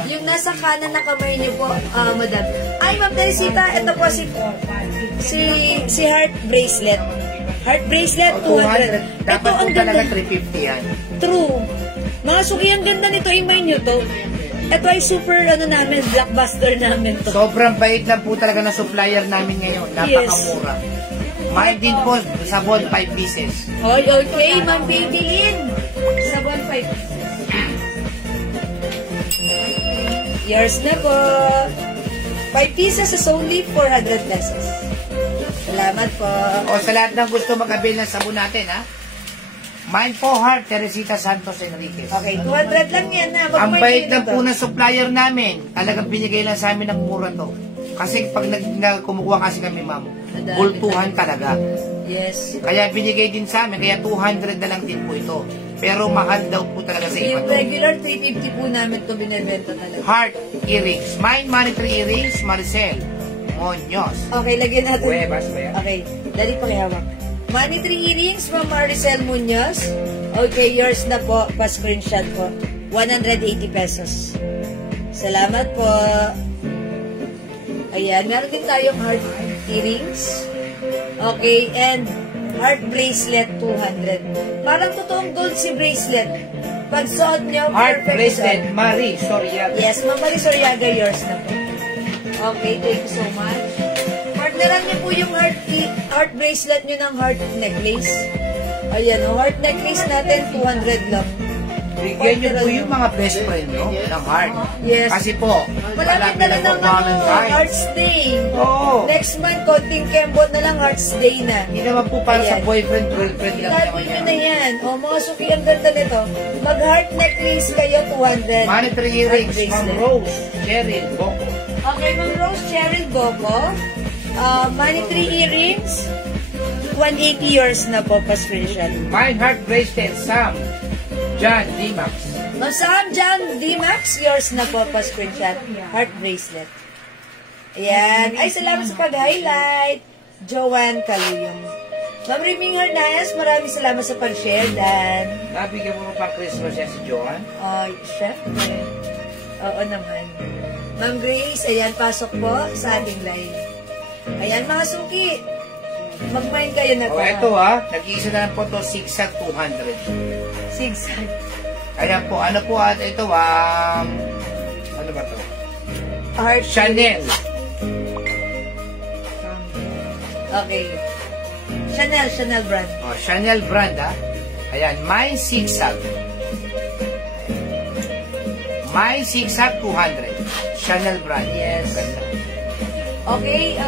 Yung nasa kanan na kamay niyo po, madam. Ay, Ma'am Teresita, ito po si heart bracelet. Heart bracelet, 200. Dapat Ito, po ang talaga ganda. 350 yan. True. Mga suki, ang ganda nito. Imay nyo to. Ito ay super, blockbuster namin to. Sobrang bait lang po talaga na supplier namin ngayon. Napakamura. Mine din po, sabon 5 pieces. Oy, okay, Ma'am Babyline. Sabon 5. Yours na po. 5 pieces is only 400 pesos. Salamat po. O sa lahat ng gusto mag-avail ng sabon natin, ha? Mine po, Heart, Teresita Santos Enriquez. Okay, 200 lang yan na. Ang bait lang po ng supplier namin. Talagang binigay lang sa amin ng mura to. Kasi pag kumukuha kasi kami, ma'am, bultuhan talaga. Yes. Kaya binigay din sa amin, kaya 200 na lang din po ito. Pero mahal daw po talaga sa iba Yung to. regular 350 po namin to binibenta talaga. Heart earrings. Mine monetary earrings, Maricel Muñoz. Okay, lagyan natin. Huwebas ba yan? Okay, dali pakihawak. Money tree earrings from Maricel Muñoz. Okay, yours na po. Pa-screenshot po. 180 pesos. Salamat po. Ayan, meron din tayong heart earrings. Okay, and heart bracelet 200. Parang totoong gold si bracelet. Pag suot nyo, Heart perfect bracelet, suot. Marie Soriaga. Yes, Ma'am Marie Soriaga, yours na po. Okay, thank you so much. Partneran niyo po yung heart bracelet niyo ng heart necklace. Ayan, heart necklace natin, 200 lang. Bigyan niyo po yung mga best friend, no? Ng heart. Yes. Kasi po, Malapit na lang ng Hearts Day. Oo. Next month, konting kembot na lang, Hearts Day na. Hindi naman po para sa Ayan. boyfriend, girlfriend lang Tago naman nyo yan. na yan. O, mga suki, ang ganda nito. Mag-heart necklace kayo, 200. Monetary earrings, Heart Ma'am bracelet. Rose, Cheryl, Boko. Okay, Ma'am Rose, Cheryl Boko. Monetary earrings, 180 yours na po, pa-screenshot. My heart bracelet, Sam, John, D-Max. Masam, Jam, D-Max, yours na po, pa-screenshot. Heart bracelet. Ayan. Ay, salamat sa pag-highlight. Joanne Caluyong. Ma'am Riming Hernandez, maraming salamat sa pag-share, Dan. Nabigyan mo pa Christmas yan si Joan? Ay, syempre. Oo naman. Ma'am Grace, ayan, pasok po sa ating live. Ayan, mga suki. Mag-mind kayo na O, ito nag-iisa na lang po ito, 6,200. Zigzag. Ayan po, ano po, at ito, ano ba ito? Heart. Chanel. Okay. Chanel brand. O, Chanel brand, Ayan, my zigzag. My zigzag 200. Chanel brand. Yes. Ganda. Okay,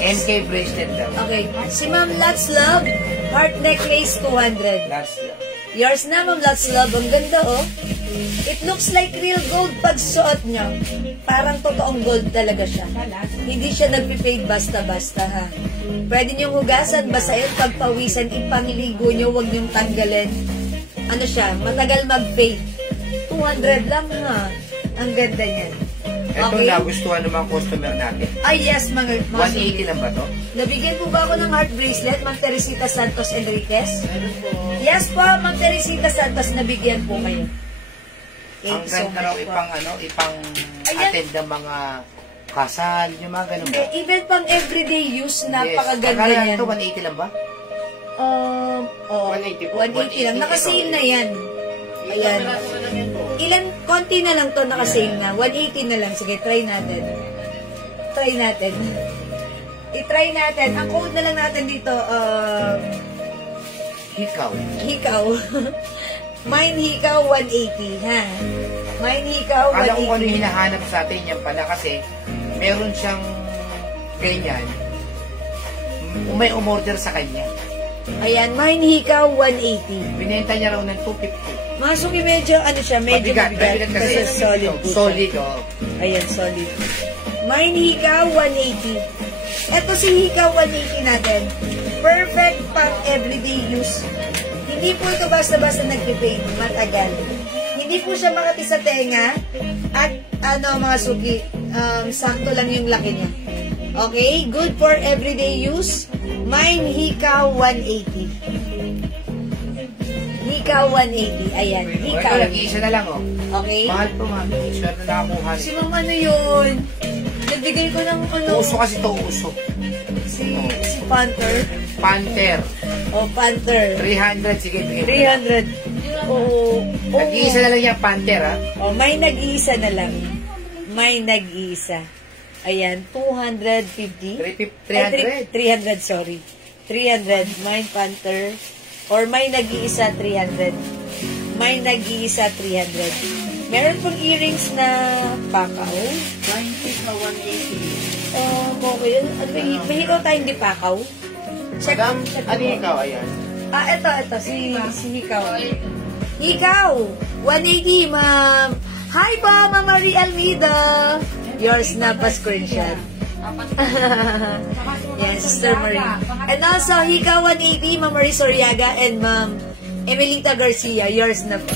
MK bracelet daw. okay. Si Ma'am Lots Love, heart necklace 200. That's the... Yours na, Ma'am Lots Love. Ang ganda, oh. It looks like real gold pag suot nyo. Parang totoong gold talaga siya. Hindi siya nagpipade basta-basta, ha. Pwede nyong hugasan, basahin, pagpawisan, ipangiligo nyo, huwag nyong tanggalin. Ano siya, matagal mag-fade. 200 lang, ha. Ang ganda niyan. Ito Okay. nagustuhan ng mga customer natin. Ay, yes, mga 180 lang ba to? Nabigyan po ba ako ng heart bracelet, Ma'am Teresita Santos Enriquez? Yes po, Ma'am Teresita Santos, nabigyan po kayo. Ang Thank you so ganda raw much po. ipang Ayan. attend ng mga kasal, yung mga ganun ba? Even pang everyday use, napakaganda Akala yan. ito 180 lang ba? Oo, 180 po. 180 lang. 180 Nakasale ito. na yan. Ayan. Ilan, konti na lang to nakasale na. 180 na lang. Sige, try natin. Try natin. I-try natin. Ang code na lang natin dito, Ikaw. hikaw. Mine hikaw 180, ha? Mine hikaw Akala ko kung ano 180. hinahanap sa atin yan pala kasi meron siyang ganyan. May umorder sa kanya. Ayan, mine hikaw 180. Binenta niya raw ng 250. Mga suki, medyo, ano siya, medyo mabigat. kasi Kasi solid po siya. solid, oh. Ayan, solid. Mine hikaw 180. Ito si hikaw 180 natin. Perfect pang everyday use. Hindi po ito basta-basta nag-fade. Matagal. Hindi po siya makati sa tenga. At ano mga suki, sakto lang yung laki niya. Okay? Good for everyday use. Mine hikaw 180. Hikaw 180. Ayan. Hikaw. Ito, nag-iisa na lang, oh. Okay? Mahal to, mami. Swerte na nakakuha. Si Ma'am ano yun? Nagbigay ko ng ano? Uso kasi to, uso. Si Panther. Panther. O, Panther. 300, sige. 300. Oo. Nag-iisa na lang yung Panther, ha? O, may nag-iisa na lang. May nag-iisa. Ayan, 250. 300. 300, sorry. 300. May Panther. Or may nag-iisa, 300. May nag-iisa, 300. Meron pong earrings na pakaw. Okay. May hikaw tayong di pakaw. Check. Madam, check ano mo. ikaw? Ayan. Ito. Si Hikaw. Hikaw! 180, ma'am. Hi po, Ma'am Marie Almeida. Yours na pa screenshot. Yes, Sister Marie. And also, Hikaw 180, Ma'am Marie Soriaga and Ma'am Emelita Garcia. Yours na po.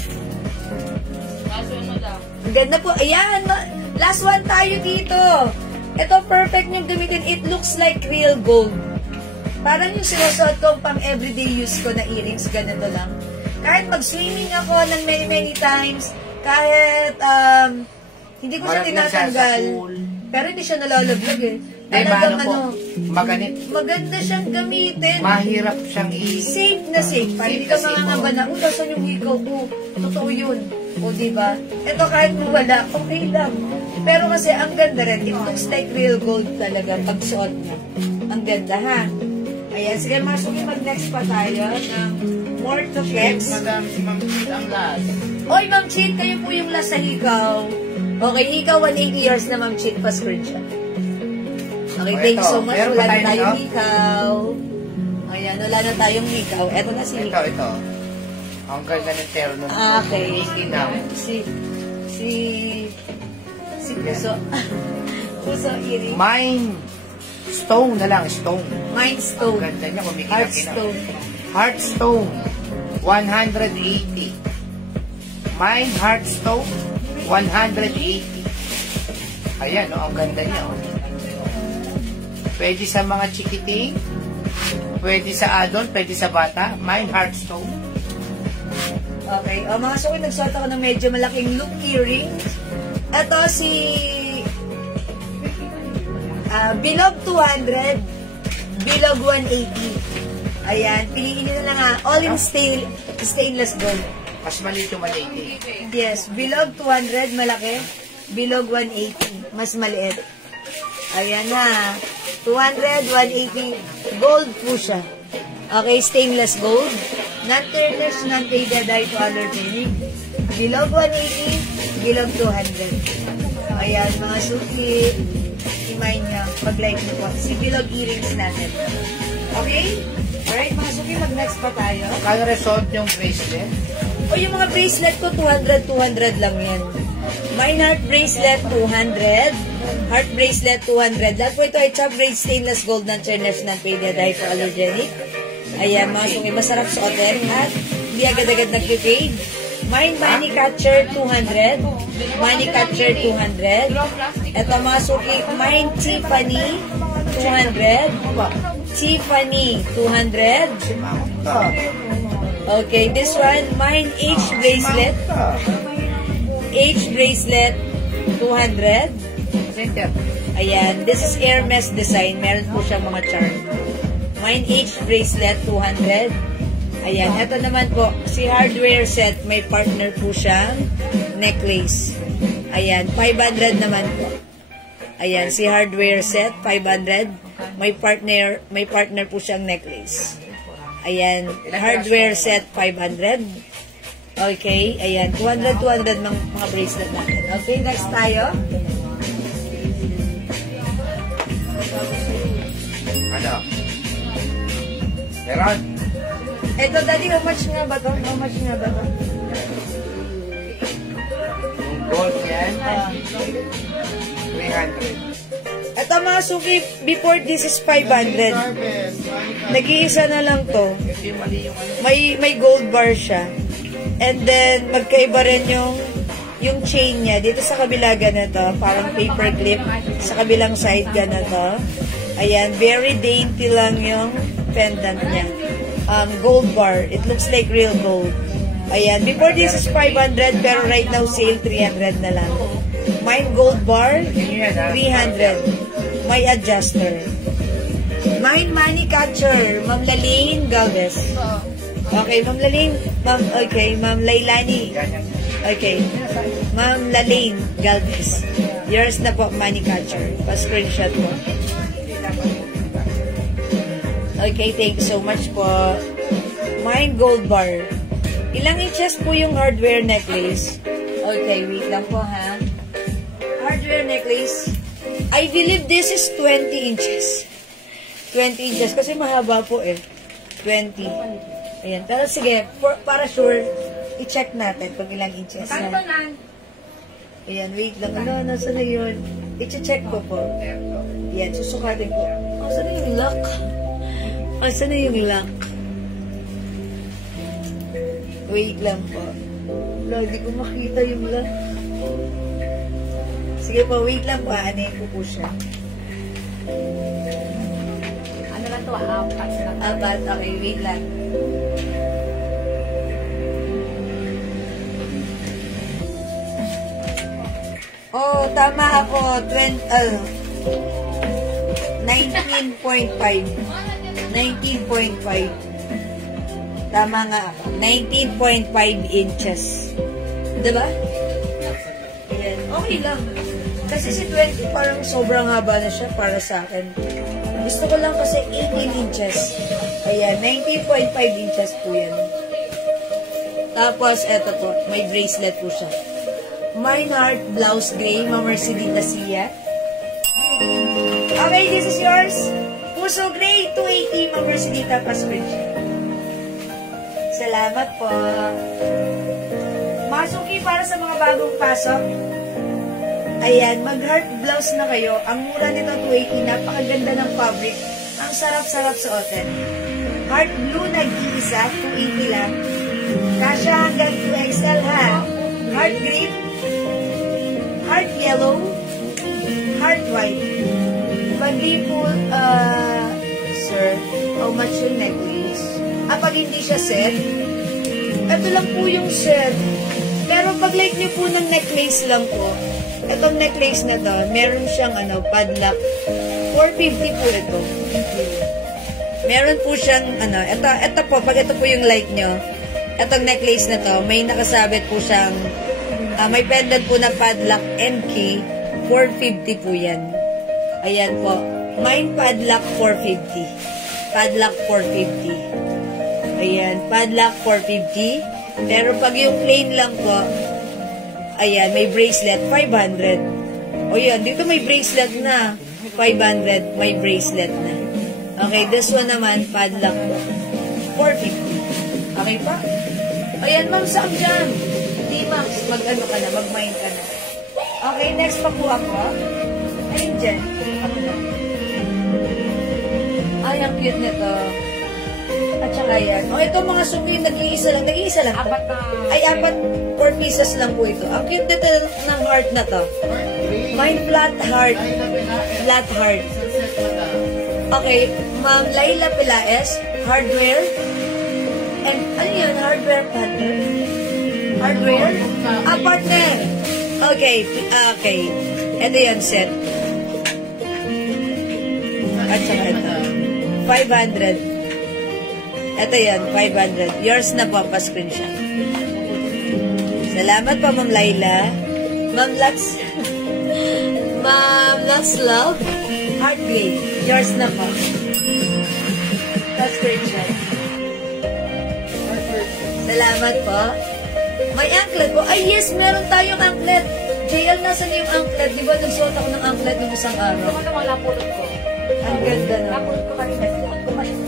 Ang ganda po. Ayan, last one tayo dito. Ito, perfect niyong gamitin. It looks like real gold. Parang yung sinusuot kong pang everyday use ko na earrings, ganito lang. Kahit mag-swimming ako ng many times, kahit hindi ko siya Malaglag siya sa tinatanggal, pool. pero hindi siya nalalaglag eh. Dahil Talagang po, maganit. maganda siyang gamitin. Mahirap siyang Safe na safe. Para hindi ka Safe na safe, mangangamba na, nasan yung hikaw ko? Totoo yun. O, diba? Ito kahit wala, okay lang. Pero kasi ang ganda rin. It looks like real gold talaga pag suot niya. Ang ganda, ha? Ayan, sige, masukin mag-next pa tayo ng more to Yes, kicks. madam, si Ma'am Chit ang last. Oy, Ma'am Chin, kayo po yung last sa hikaw. Okay, ikaw 180 years na Ma'am Chick pa screenshot. Okay, thank you so much. Meron Wala pa na tayo tayong nito? ikaw. Ayan, wala na tayong ikaw. Eto na si Ikaw. Ito. Ang ganda ng terno. Okay. Ikinaw. Si Puso. Puso Iri. Mine Stone na lang, stone. Mind Ang Stone. ganda niya, kumikita. Heartstone. Heartstone, 180. Mine Heartstone, 180. Ayan, ang ganda niya. Pwede sa mga chikiting, pwede sa adult, pwede sa bata. Mine Heartstone. Okay. Mga suki, nagsuot ako ng medyo malaking loop earrings. Ito si Bilog 200, Bilog 180. Ayan, piliin nyo na nga. All in stainless gold. Mas maliit yung 180. Yes, Bilog 200, malaki. Bilog 180, mas maliit. Ayan na. 200, 180, gold po siya. Okay, stainless gold. Non-tarnished, non-faded dye to allergenic. Bilog 180, Bilog 200. Ayan, mga suki. I-mind nyo, pag-like nyo po. Si Bilog earrings natin. Okay? Alright, mga suki, mag-next pa tayo. Kano resort yung bracelet? O yung mga bracelet ko, 200 lang yan. Mine heart bracelet, 200. Heart bracelet, 200. Lahat po ito ay chop braid stainless gold non-tarnished, non-faded dye to allergenic. Ayan, mga suki, masarap suotin at hindi agad-agad nag-fade. Mine money catcher, 200. Money catcher, 200. Ito, mga suki, mine Tiffany, 200. Tiffany, 200. Okay, this one, mine H bracelet. H bracelet, 200. Center. Ayan, this is Hermes design. Meron po siyang mga charm. Mine H bracelet, 200. Ayan, ito naman po, si hardware set, may partner po siyang necklace. Ayan, 500 naman po. Ayan, si hardware set, 500. May partner po siyang necklace. Ayan, hardware set, 500. Okay, ayan, 200 mga bracelet natin. Okay, next tayo. Ano? Meron? Ito, daddy, how much nga ba to? How much nga ba to? Yung gold yan, 300. Ito, mga suki, before this is 500. Nag-iisa na lang to. Hindi mali yung ano. May gold bar siya. And then, magkaiba rin yung chain niya. Dito sa kabila ganito, parang paper clip. Sa kabilang side ganito. Ayan, very dainty lang yung pendant niya. Gold bar. It looks like real gold. Ayan, before this is 500, pero right now sale 300 na lang. Mine gold bar, 300. May adjuster. Mine money catcher, Ma'am Laline Galvez. Okay, Ma'am Laline, Ma'am Lailani. Okay, Ma'am Laline Galvez. Yours na po, money catcher. Pa-screenshot mo. Okay, thank you so much po. Mine gold bar. Ilang inches po yung hardware necklace? Okay, wait lang po ha. Hardware necklace. I believe this is 20 inches. 20 inches kasi mahaba po eh. 20. Ayan. Pero sige, para sure, i-check natin kung ilang inches. Ayan, wait lang. Ano, nasa na yun? I-check ko po. Ayan, susukatin ko. Asa na yung lock? Asa na yung lock? Wait lang po. Wala, hindi ko makita yung lock. Sige po, wait lang po. Anin ko po siya. Ano lang to? Apat. Apat. Okay, wait lang. Oh, tama ako. 19.5. 19.5. Tama nga ako. 19.5 inches. Diba? Ayan. Okay lang. Kasi si 20 parang sobrang haba na siya para sa akin. Gusto ko lang kasi 18 inches. Ayan, 19.5 inches po yan. Tapos, eto po, may bracelet po siya. Mine heart blouse gray, Ma'am Mercedita Sia. Okay, this is yours. Puso gray, 280, Ma'am Mercedita Pasquich. Salamat po. Masuki para sa mga bagong pasok. Ayan, mag-heart blouse na kayo. Ang mura nito, 280. Napakaganda ng fabric. Ang sarap-sarap suotin. Heart blue, nag-iisa, 280 lang. Kasha hanggang 2XL ha. Heart green, heart yellow, heart white. Pag-di po, sir, how much yung necklace? Pag hindi siya set, ito lang po yung set. Pero pag like niyo po ng necklace lang po, itong necklace na to, meron siyang padlock. 450 po ito. Meron po siyang, ito po, pag ito po yung like nyo, itong necklace na to, may nakasabit po siyang, may pendant po na padlock and key, 450 po yan. Ayan po. Mine padlock 450. Padlock 450. Ayan, padlock 450. Pero pag yung plain lang po, ayan, may bracelet, 500. O yan, dito may bracelet na. 500, may bracelet na. Okay, this one naman, padlock po. 450. Okay pa? Ayan, Ma'am Sam dyan. T-Max, mag-ano ka na, mag-mind ka na. Okay, next pa po ako. Ayun dyan. Ay, ang cute nito. At saka yan. O, ito mga sumi, nag-iisa lang. Nag-iisa lang. Apat na. Ay, 4 pieces lang po ito. Ang cute nito ng heart na to. Mine flat heart. Flat heart. Okay, Ma'am Laila Pelaez, hardware. And, ano yun? Hardware partner? Hardware? Partner. Okay, okay. Ito yun, set. At saka ito. 500. Ito yan, 500. Yours na po, pa-screenshot. Salamat po, Ma'am Laila. Ma'am Lux. Ma'am Lux Love. Heart Grade. Yours na po. Pa-screenshot. Salamat po. May anklet po. Ay, yes, meron tayong anklet. JL, nasan yung anklet? Di ba nagsuot ako ng anklet ng isang araw? Ano mga napulot ko? Ang ganda na. Napulot ko kanina. Suot ko kanina.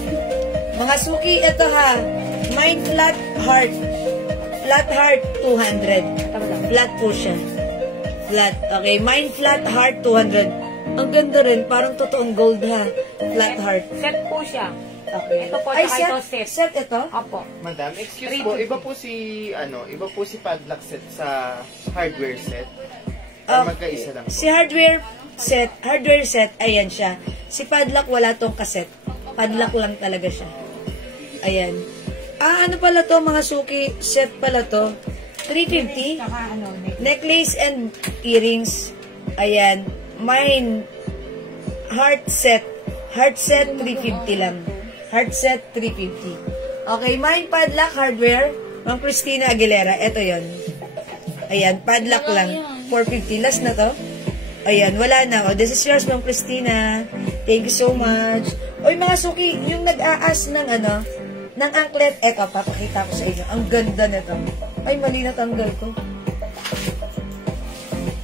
Mga suki, ito ha. Mine flat heart. Flat heart, 200. Flat po siya. Flat. Okay, mine flat heart, 200. Ang ganda rin. Parang totoong gold ha. Flat heart. Set po siya. Okay. Ito po, Ay, saka ito set. Set ito? Opo. Madam, excuse po, iba po si padlock set sa hardware set. Or magkaisa lang po. Si hardware set, ayan siya. Si padlock, wala tong kaset. Padlock lang talaga siya. Ayan. Ano pala to, mga suki? Set pala to. 350. Saka ano, Necklace and earrings. Ayan. Mine. Heart set. Heart set, 350 lang. Heart set, 350. Okay, mine padlock hardware. Ma'am Christina Aguilera. Ito yon. Ayan, padlock lang. 450. Last na to. Ayan, wala na. This is yours, Ma'am Christina. Thank you so much. Oy, mga suki, yung nag-aas ng ng anklet. Eto, papakita ko sa inyo. Ang ganda nito. Ay, mali na tanggal ko.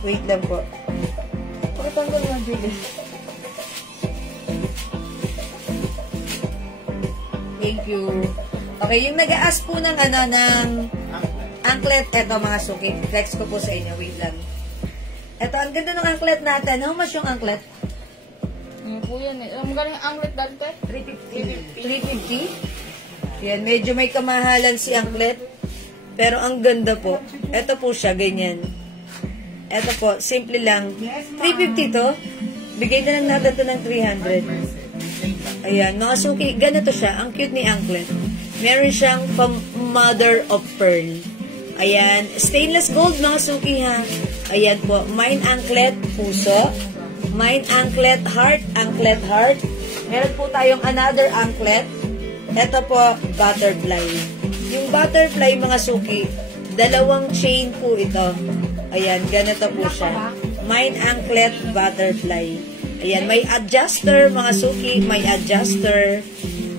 Wait lang po. Pakitanggal nga, Julie. Thank you. Okay, yung nag-aas po ng ng anklet, eto mga suki. Flex ko po sa inyo. Wait lang. Eto, ang ganda ng anklet natin. How much yung anklet? Ano po yan eh. Ang galing anglet dati eh. 350? Yan, medyo may kamahalan si anklet. Pero ang ganda po. Eto po siya, ganyan. Eto po, simple lang. 350 to. Bigay na lang natin to ng 300. Ayan, mga suki, ganito siya. Ang cute ni anklet. Meron siyang mother of pearl. Ayan, stainless gold, mga suki ha. Ayan po, mine anklet, puso. Mine anklet, heart, anklet, heart. Meron po tayong another anklet. Ito po, butterfly. Yung butterfly, mga suki, dalawang chain po ito. Ayan, ganito po siya. Mine anklet, butterfly. Ayan, may adjuster, mga suki, may adjuster.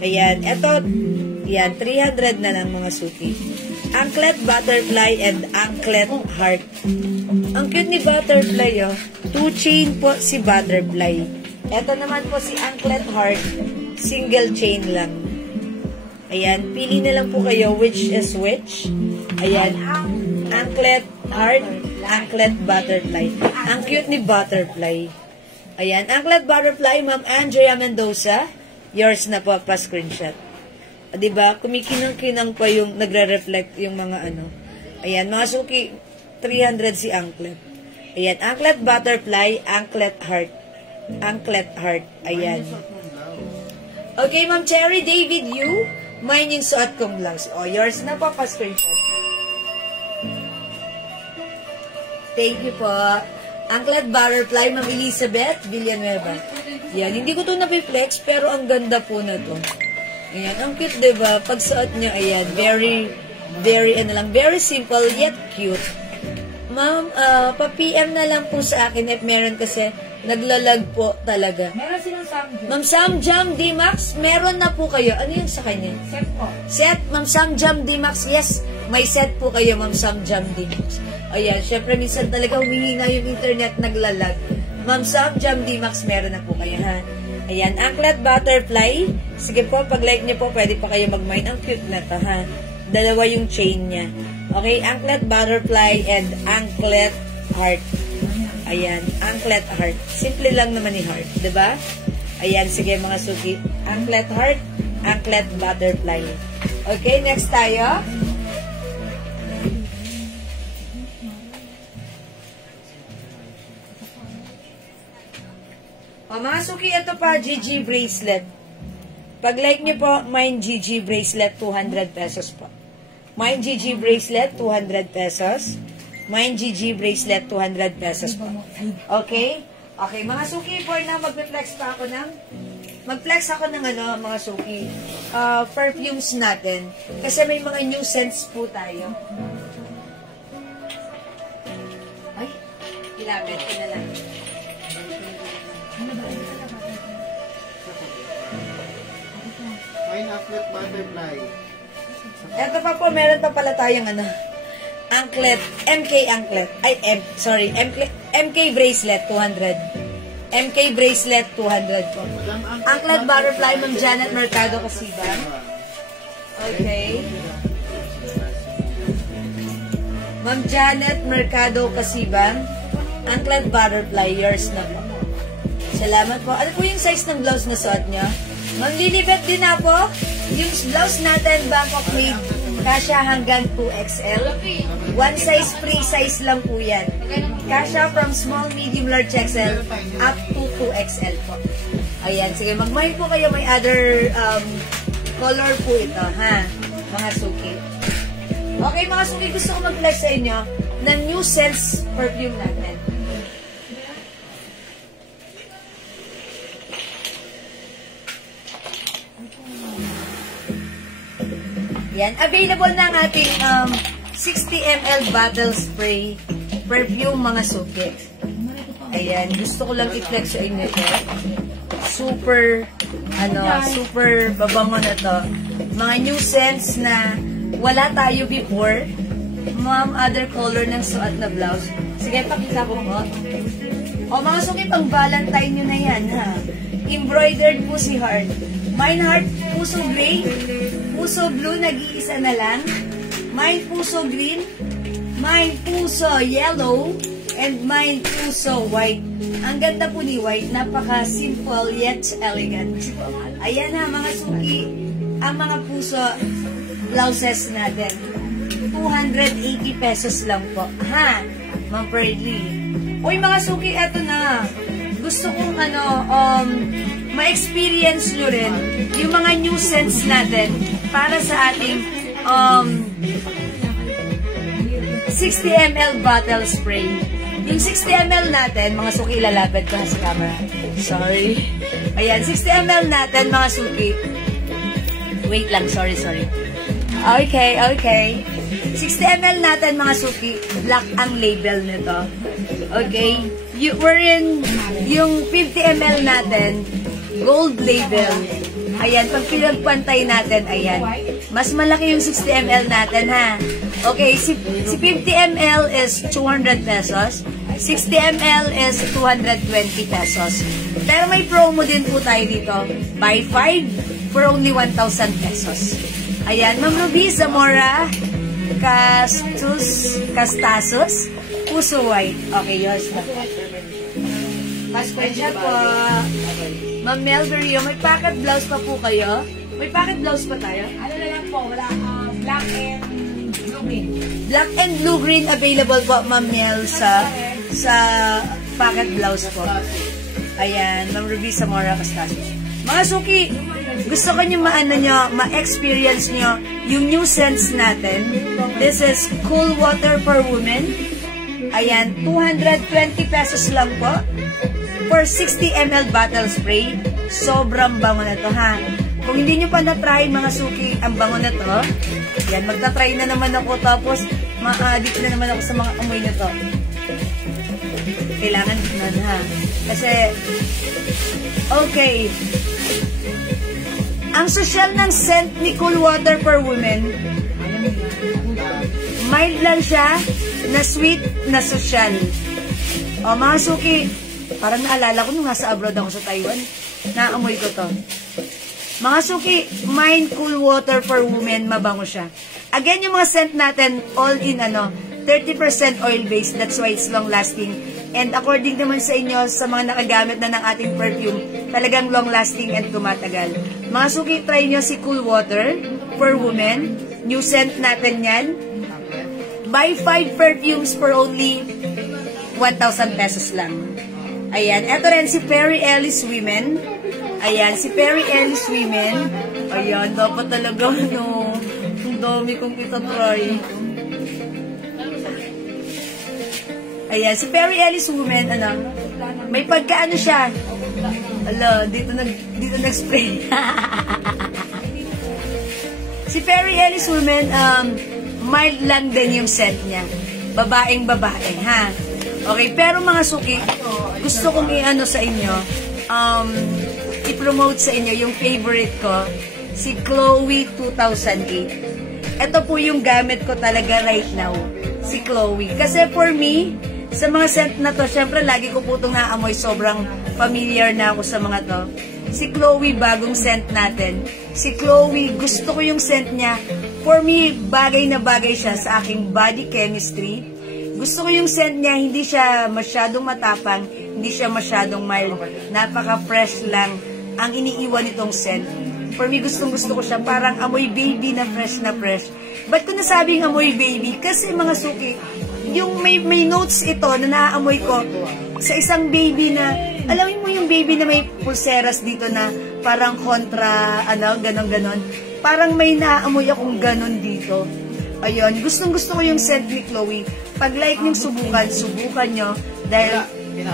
Ayan, ito, yan, 300 na lang, mga suki. Anklet, butterfly, and anklet, heart. Ang cute ni Butterfly, oh. 2 chain po si Butterfly. Ito naman po si Anklet Heart. Single chain lang. Ayan, pili na lang po kayo which is which. Ayan, Anklet Heart, Anklet Butterfly. Ang cute ni Butterfly. Ayan, Anklet Butterfly, Ma'am Andrea Mendoza. Yours na po, pa-screenshot. Diba? Kumikinang-kinang pa yung nagre-reflect yung mga ano. Ayan, mga suki, 300 si Anklet. Ayan, Anklet Butterfly, Anklet Heart. Anklet Heart. Ayan. Okay, Ma'am Cherry David Yu. Mine yung suot kong blouse. O, yours na po, pa-screenshot. Thank you po. Anklet Butterfly, Ma'am Elizabeth Villanueva. Yan, hindi ko to na-flex, pero ang ganda po na to. Ayan, ang cute, diba? Pag suot niya, ayan, very simple, yet cute. Ma'am, pa-PM na lang po sa akin if meron kasi naglalag po talaga. Meron silang Samjam. Ma'am Samjam D-Max, meron na po kayo. Ano yun sa kanya? Set po. Set, Ma'am Samjam D-Max. Yes, may set po kayo, Ma'am Samjam D-Max. Ayan, syempre minsan talaga humingi nga yung internet naglalag. Ma'am Samjam D-Max, meron na po kayo, ha? Ayan, Anklet Butterfly. Sige po, pag-like niyo po, pwede pa kayo mag-mine. Ang cute na to, ha? Dalawa yung chain niya. Okay, Anklet Butterfly and Anklet Heart. Ayan, Anklet Heart. Simple lang naman ni Heart, diba? Ayan, sige mga suki. Anklet Heart, Anklet Butterfly. Okay, next tayo. O mga suki, ito pa, GG bracelet. Pag-like niyo po, mine GG bracelet, 200 pesos po. Mine GG bracelet, 200 pesos. Mine GG bracelet, 200 pesos po. Okay? Okay, mga suki, for na mag-flex pa ako ng ano, mga suki, perfumes natin. Kasi may mga new scents po tayo. Ay, ilapit ko na lang. Mine Anklet Butterfly. Ito pa po, meron pa pala tayong ano, Anklet, MK Anklet. MK bracelet, 200. MK bracelet, 200 po. Anklet Butterfly, Ma'am Janet Mercado Kasiban. Okay. Ma'am Janet Mercado Kasiban. Anklet Butterfly, yours na po. Salamat po. Ano po yung size ng blouse na suot nyo? Ma'am Lilibet din na po. Yung blouse natin, Bangkok made, kasya hanggang 2XL. One size, free size lang po yan. Kasya from small, medium, large XL up to 2XL po. Ayan, sige, mag-mind po kayo. May other color po ito, ha? Mga suki. Okay, mga suki, gusto ko mag-flex sa inyo ng new scents perfume natin. Yan, available na ang ating 60 ml bottle spray perfume, mga suki. Ayan, gusto ko lang i-flex sa inyo ito. Super babango na to. Mga new scents na wala tayo before. Ma'am, other color ng suot na blouse. Sige, pakita ko mo. O mga suki, pang Valentine nyo na yan, ha? Embroidered po si Heart. Mine Heart, puso gray. Puso blue, nag-iisa na lang. Mine puso green. Mine puso yellow. And mine puso white. Ang ganda po ni white. Napaka-simple yet elegant. Ayan na, mga suki. Ang mga puso blouses natin. 280 pesos lang po. Ha? Ma'am Perdly. Uy, mga suki, eto na. Gusto kong ma-experience nyo rin yung mga new scents natin para sa ating 60 ml bottle spray. Yung 60 ml natin, mga suki, lalapit ko sa camera. Sorry. Ayan, 60 ml natin, mga suki. Wait lang, sorry. Okay. 60 ml natin, mga suki. Black ang label nito. Okay? We're in yung 50 ml natin, gold label. Ayan, pag pinagpantay natin, ayan. Mas malaki yung 60 ml natin, ha? Okay, si 50 ml is 200 pesos. 60 ml is 220 pesos. Pero may promo din po tayo dito. Buy 5 for only 1,000 pesos. Ayan, Ma'am Ruby Zamora Castasos Puso White. Okay, yos na. Pasensya po. Ma'am Melverio, may pocket blouse pa po kayo? May pocket blouse pa tayo? Ano na lang po, wala, black and blue green. Black and blue green available po, Ma'am Mel, sa pocket blouse po. Ayan, Ma'am Ruby Zamora Castasos. Mga suki, gusto ko nyo ma-experience nyo yung new scents natin. This is Cool Water for Women. Ayan, 220 pesos lang po. For 60 ml bottle spray. Sobrang bango na to, ha? Kung hindi nyo pa na-try, mga suki, ang bango na to. Yan, magta-try na naman ako. Tapos, ma-addict na naman ako sa mga amoy na to. Kailangan na, ha? Kasi, okay. Ang social ng scent ni Cool Water for Women, mild lang siya, na sweet, na social. O, mga suki, parang naalala ko nung nasa abroad ako sa Taiwan, naamoy ko to. Mga suki, mild Cool Water for Women, mabango siya. Again, yung mga scent natin, all in 30% oil-based, that's why it's long-lasting. And according naman sa inyo, sa mga nakagamit na ng ating perfume, talagang long-lasting and tumatagal. Mga suki, try nyo si Cool Water for Women. New scent natin yan. Buy 5 perfumes for only 1,000 pesos lang. Ayan. Ito rin si Perry Ellis Women. Ayan. Si Perry Ellis Women. Ayan. Dapat talaga, ang dami kong itatry. Ayan. Si Perry Ellis Women, may pagkaano siya. Ala, dito nag-spray. Si Perry Ellis Women, mild lang din yung scent niya. Babaeng babae, ha? Okay, pero mga suki, gusto kong sa inyo, i-promote sa inyo yung favorite ko, si Chloe 2008. Ito po yung gamit ko talaga right now, si Chloe. Kasi for me, sa mga scent na to, syempre lagi ko po itong naamoy, sobrang familiar na ako sa mga to. Si Chloe, bagong scent natin. Si Chloe, gusto ko yung scent niya. For me, bagay na bagay siya sa aking body chemistry. Gusto ko yung scent niya, hindi siya masyadong matapang, hindi siya masyadong mild. Napaka-fresh lang ang iniiwan nitong scent. For me, gustong-gusto ko siya. Parang amoy baby na fresh na fresh. Ba't ko nasabing amoy baby? Kasi mga suki, yung may notes ito na naaamoy ko sa isang baby na, alam mo yung baby na may pulseras dito na parang kontra, ganon-ganon. Parang may naaamoy akong ganon dito. Ayun, gustong-gusto ko yung scent ni Chloe. Pag like niyong subukan nyo dahil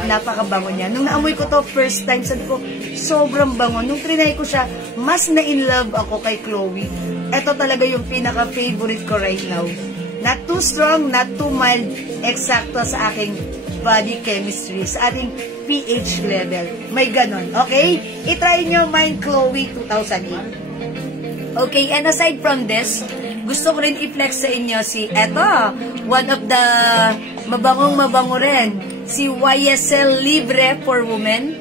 napakabango niya. Nung naamoy ko to first time, sabi ko, sobrang bango. Nung trinay ko siya, mas na-in-love ako kay Chloe. Ito talaga yung pinaka-favorite ko right now. Not too strong, not too mild, eksakto sa aking body chemistry, sa ating pH level. May ganon, okay? I-try nyo mine Chloe 2008. Okay, and aside from this, gusto ko rin i-flex sa inyo si, one of the mabango rin, si YSL Libre for Women.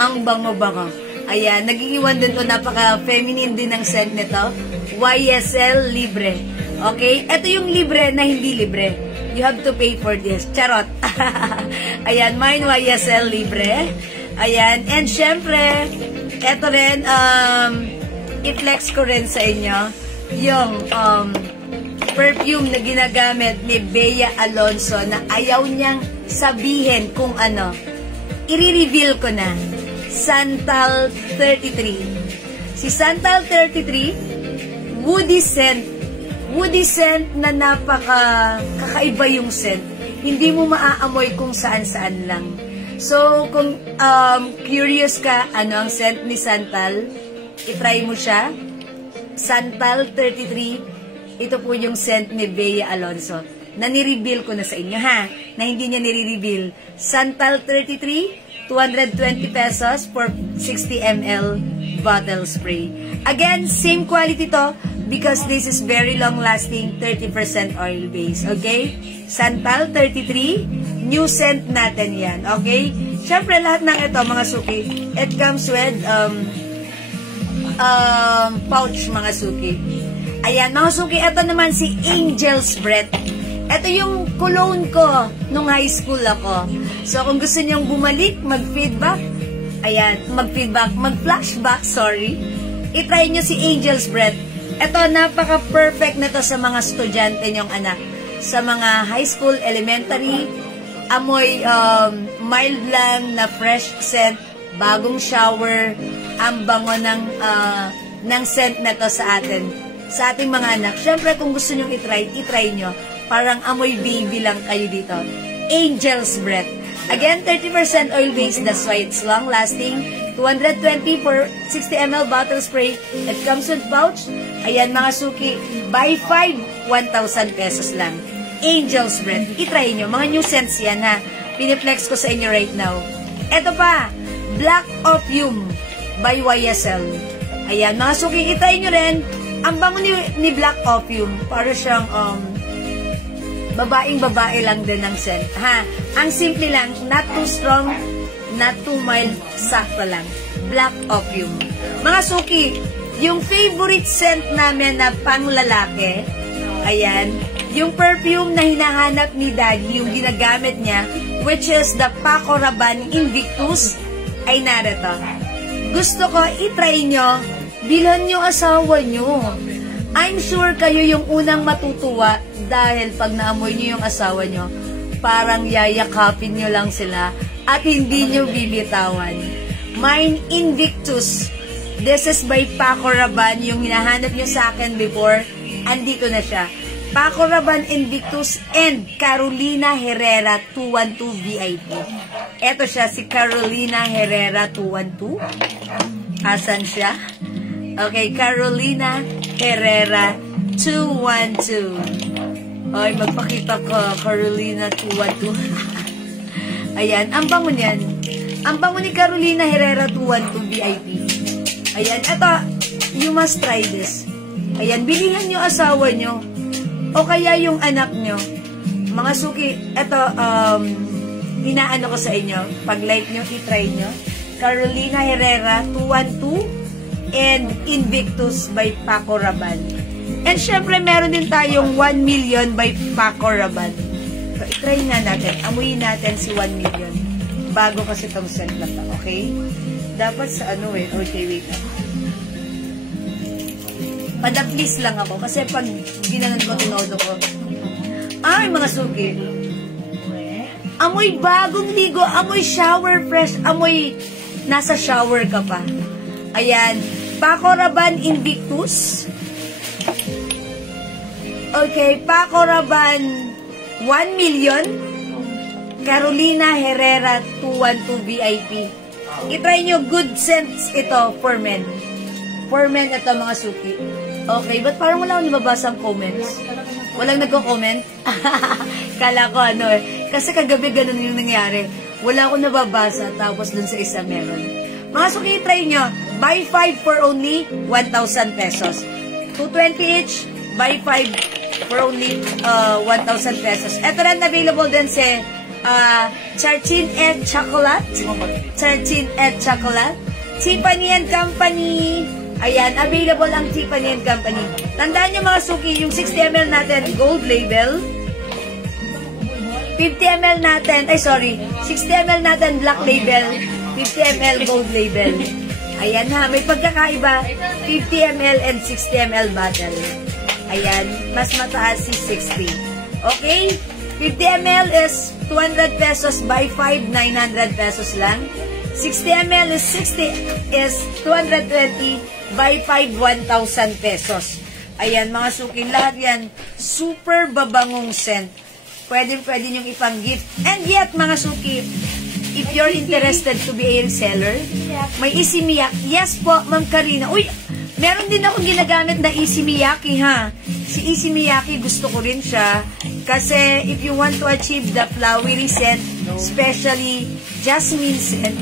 Ang bango-bango. Ayan, nag-iwan din to, napaka-feminine din ang scent nito. YSL Libre. Okay? Ito yung libre na hindi libre. You have to pay for this. Charot. Ayan, mine YSL Libre. Ayan, and syempre, ito rin, i-flex ko rin sa inyo yung perfume na ginagamit ni Bea Alonzo na ayaw niyang sabihin kung ano. I-reveal ko na. Santal 33. Si Santal 33, woody scent. Woody scent na kakaiba yung scent. Hindi mo maaamoy kung saan-saan lang. So, kung curious ka, ano ang scent ni Santal, i-try mo siya. Santal 33, ito po yung scent ni Bea Alonzo. Na ni-reveal ko na sa inyo, ha? Na hindi niya nire-reveal. Santal 33, 220 pesos for 60 ml bottle spray. Again, same quality to because this is very long-lasting, 30% oil-based. Okay? Santal 33, new scent natin yan. Okay? Siyempre, lahat ng ito, mga suki, it comes with pouch, mga suki. Ayan, mga suki, ito naman si Angel's Breath. Ito yung cologne ko nung high school ako. So, kung gusto niyong bumalik, mag-feedback, ayan, mag-flashback, sorry, itry niyo si Angel's Breath. Ito, napaka-perfect na to sa mga estudyante niyong anak. Sa mga high school, elementary, amoy mild lang na fresh scent, bagong shower, ang bango ng scent na to sa atin. Sa ating mga anak. Siyempre, kung gusto nyong itry nyo. Parang amoy baby lang kayo dito. Angel's Breath. Again, 30% oil-based. That's why it's long-lasting. 220 for 60 ml bottle spray. It comes with pouch. Ayan, mga suki. Buy 5, 1,000 pesos lang. Angel's Breath. Itry nyo. Mga new scents yan, ha. Piniplex ko sa inyo right now. Eto pa. Black Opium by YSL. Ayan, mga suki. Itry nyo rin. Ang bango ni Black Opium, para siyang babaeng-babae lang din ng scent. Ha? Ang simple lang, not too strong, not too mild, sakto lang. Black Opium. Mga suki, yung favorite scent namin na panglalaki, ayan, yung perfume na hinahanap ni Daddy, yung ginagamit niya, which is the Paco Rabanne Invictus, ay narito. Gusto ko, itry nyo, bilhan nyo asawa nyo. I'm sure kayo yung unang matutuwa dahil pag naamoy nyo yung asawa nyo, parang yayakapin nyo lang sila at hindi nyo bibitawan. Mine Invictus. This is by Paco Rabanne. Yung hinahanap nyo sa akin before, andito na siya. Paco Rabanne Invictus and Carolina Herrera 212 VIP. Eto siya, si Carolina Herrera 212. Asan siya? Okay, Carolina Herrera 212. Ay, magpakita ka, Carolina 212. Ayan, ang bango niyan. Ang bango ni Carolina Herrera 212 VIP. Ayan, eto, you must try this. Ayan, bilihan nyo asawa nyo. O kaya yung anak nyo. Mga suki, eto, inaano ko sa inyo. Pag like nyo, itry nyo. Carolina Herrera 212 and Invictus by Paco Rabanne. And syempre, meron din tayong 1 million by Paco Rabanne. So, itry nga natin. Amuyin natin si 1 million. Bago kasi itong scent na to, okay? Dapat sa ano eh. Okay, wait. Padaplis lang ako. Kasi pag ginanon ko, tinodo ko. Ay, mga suki. Amoy bagong ligo. Amoy shower fresh. Amoy nasa shower ka pa. Ayan. Paco Rabanne Invictus. Okay. Paco Rabanne 1 million. Carolina Herrera 212 VIP. I-try nyo, good scents ito for men. For men ito, mga suki. Okay, but parang wala akong nababasa ang comments. Walang nagko-comment? Kala ko ano eh. Kasi kagabi ganun yung nangyari. Wala akong nababasa, tapos dun sa isa meron. Mga suki, try nyo. Buy 5 for only 1,000 pesos. 220 each, buy 5 for only 1,000 pesos. Ito rin available din sa Charchin et Chocolate. Charchin et Chocolate. Tiffany & Company. Ayan, available ang Tiffany & Company. Tandaan nyo mga suki, yung 60 ml natin, gold label. 50 ml natin, 60 ml natin, black label. 50 ml gold label. Ayan ha, may pagkakaiba. 50 ml and 60 ml bottle. Ayan, mas mataas si 60. Okay? 50 ml is 200 pesos, buy 5, 900 pesos lang. 60 ml is 220, buy 5, 1,000 pesos. Ayan, mga suki, lahat yan, super babangong scent. Pwede nyong ipang gift. And yet, mga suki, if you're interested to be a reseller, may Easy Miyaki. Yes po, Ma'am Karina. Uy, meron din akong ginagamit na Easy Miyaki, ha? Si Easy Miyaki, gusto ko rin siya. Kasi, if you want to achieve the flowery scent, especially jasmine scent,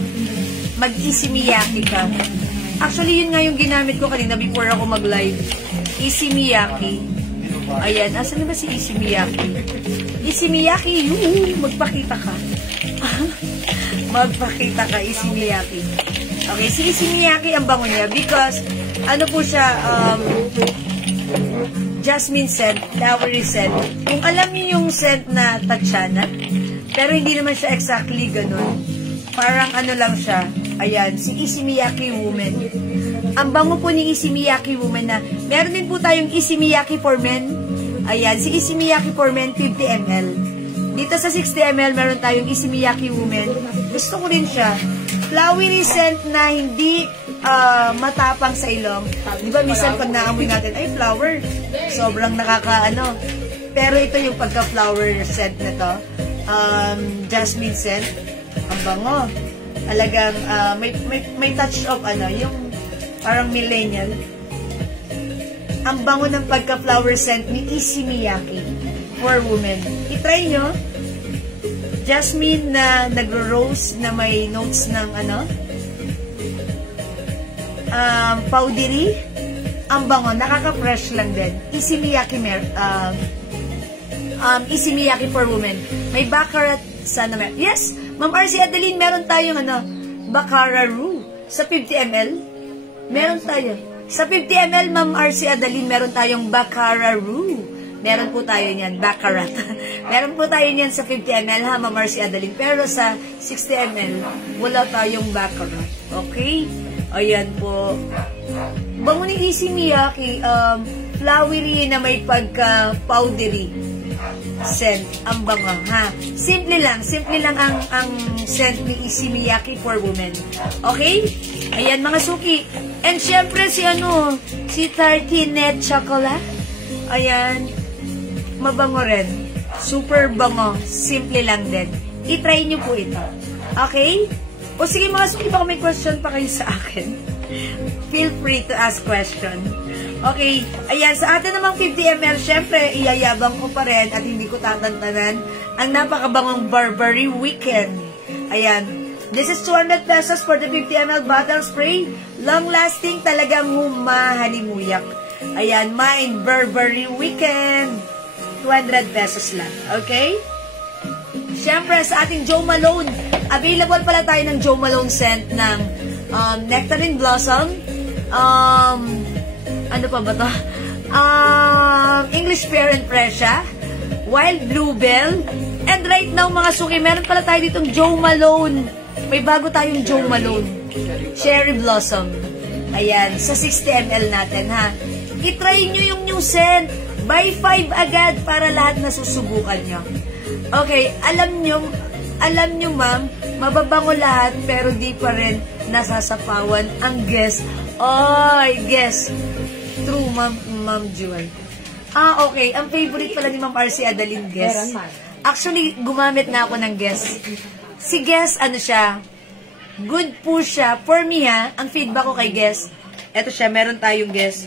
mag-Easy Miyaki ka. Actually, yun nga yung ginamit ko kanina before ako mag-live. Issey Miyake. Ayan, asan na ba si Issey Miyake? Issey Miyake, magpakita ka. Magpakita ka, Issey Miyake. Okay, si Issey Miyake ang bango niya because, ano po siya, jasmine scent, flowery scent. Kung alam niyo yung scent na Tatiana, pero hindi naman siya exactly ganun. Parang ano lang siya. Ayan, si Issey Miyake Woman. Ang bango po ni Issey Miyake Woman na, meron din po tayong Issey Miyake for Men. Ayan, si Issey Miyake for Men, 50 ml. Dito sa 60 ml, meron tayong Issey Miyake Woman. Gusto ko rin siya. Flowery scent na hindi matapang sa ilong. Di ba, minsan pag naamoy natin, ay, flower. Sobrang nakakaano. Pero ito yung pagka-flower scent na to. Jasmine scent. Ang bango. Talagang, may touch of, yung parang millennial. Ang bango ng pagka-flower scent ni Issey Miyake for women. I-try nyo. Jasmine na nagro-rose na may notes ng powdery. Ang bango, nakaka-fresh lang din. Issey Miyake Issey Miyake for women. May baccarat sana meron. Yes, Ma'am RC Adeline, meron tayong Baccarat Roux sa 50 ml. Meron tayo. Sa 50 ml, Ma'am RC Adeline, meron tayong Baccarat Roux. Meron po tayo niyan, Baccarat. Meron po tayo niyan sa 50 ml, ha, Ma'am RC Adeline. Pero sa 60 ml, wala tayong Baccarat. Okay? Ayan po. Bango ni Issey Miyake, flowery na may pagka-powdery scent. Ang bango, ha? Simple lang ang scent ni Issey Miyake for women. Okay? Ayan, mga suki. And syempre si Tartinet Chocolate. Ayan. Mabango rin. Super bango. Simple lang din. I-try nyo po ito. Okay? O sige mga suki, baka may question pa kayo sa akin. Feel free to ask question. Okay. Ayan, sa atin namang 50 ml, syempre, iyayabang ko pa rin at hindi ko tatantanan ang napakabangong Burberry Weekend. Ayan. This is 200 pesos for the 50 ml bottle spray. Long-lasting, talagang humahalimuyak. Ayan, mine, Burberry Weekend. 200 pesos lang. Okay? Siyempre, sa ating Jo Malone, available pala tayo ng Jo Malone scent ng Nectarine Blossom. Ano pa ba to? English Pear and Fresia, Wild Bluebell, and right now, mga suki, meron pala tayo ditong Jo Malone. May bago tayong Jo Malone. Cherry Blossom. Ayan, sa 60 ml natin, ha? I-try nyo yung new scent. Buy 5 agad para lahat na susubukan nyo. Okay, alam nyo ma'am, mababango lahat pero di pa rin nasasapawan ang guess. Oy, guess. True, Ma'am Jewel. Okay. Ang favorite pala ni Ma'am RC Adeline, guess. Actually, gumamit na ako ng guess. Si guess, siya? Good po siya. For me, ang feedback ko kay guess, eto siya, meron tayong guess.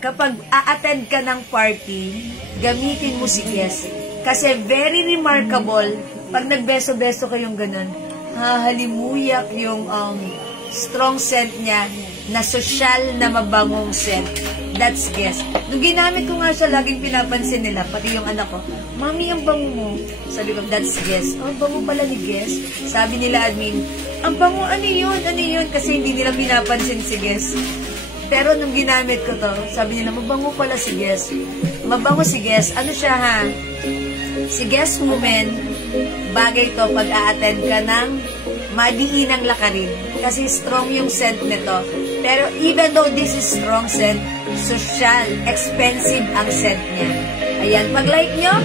Kapag a-attend ka ng party, gamitin mo si guess. Kasi very remarkable, pag nagbeso-beso kayong ganun, hahalimuyak yung strong scent niya na social na mabangong scent. That's guess. Nung ginamit ko nga siya, laging pinapansin nila, pati yung anak ko, Mami, ang bango mo. Sabi ko, that's guess. Oh, bango pala ni guess. Sabi nila admin, ang bango, ano yun? Kasi hindi nila pinapansin si guess. Pero nung ginamit ko to, sabi nila, mabango pala si guess. Mabango si guess. Ano siya, ha? Si guess woman, bagay to pag a-attend ka ng madiinang lakarin. Kasi strong yung scent nito. Pero even though this is strong scent, social, expensive ang scent niya. Ayan, pag like nyo,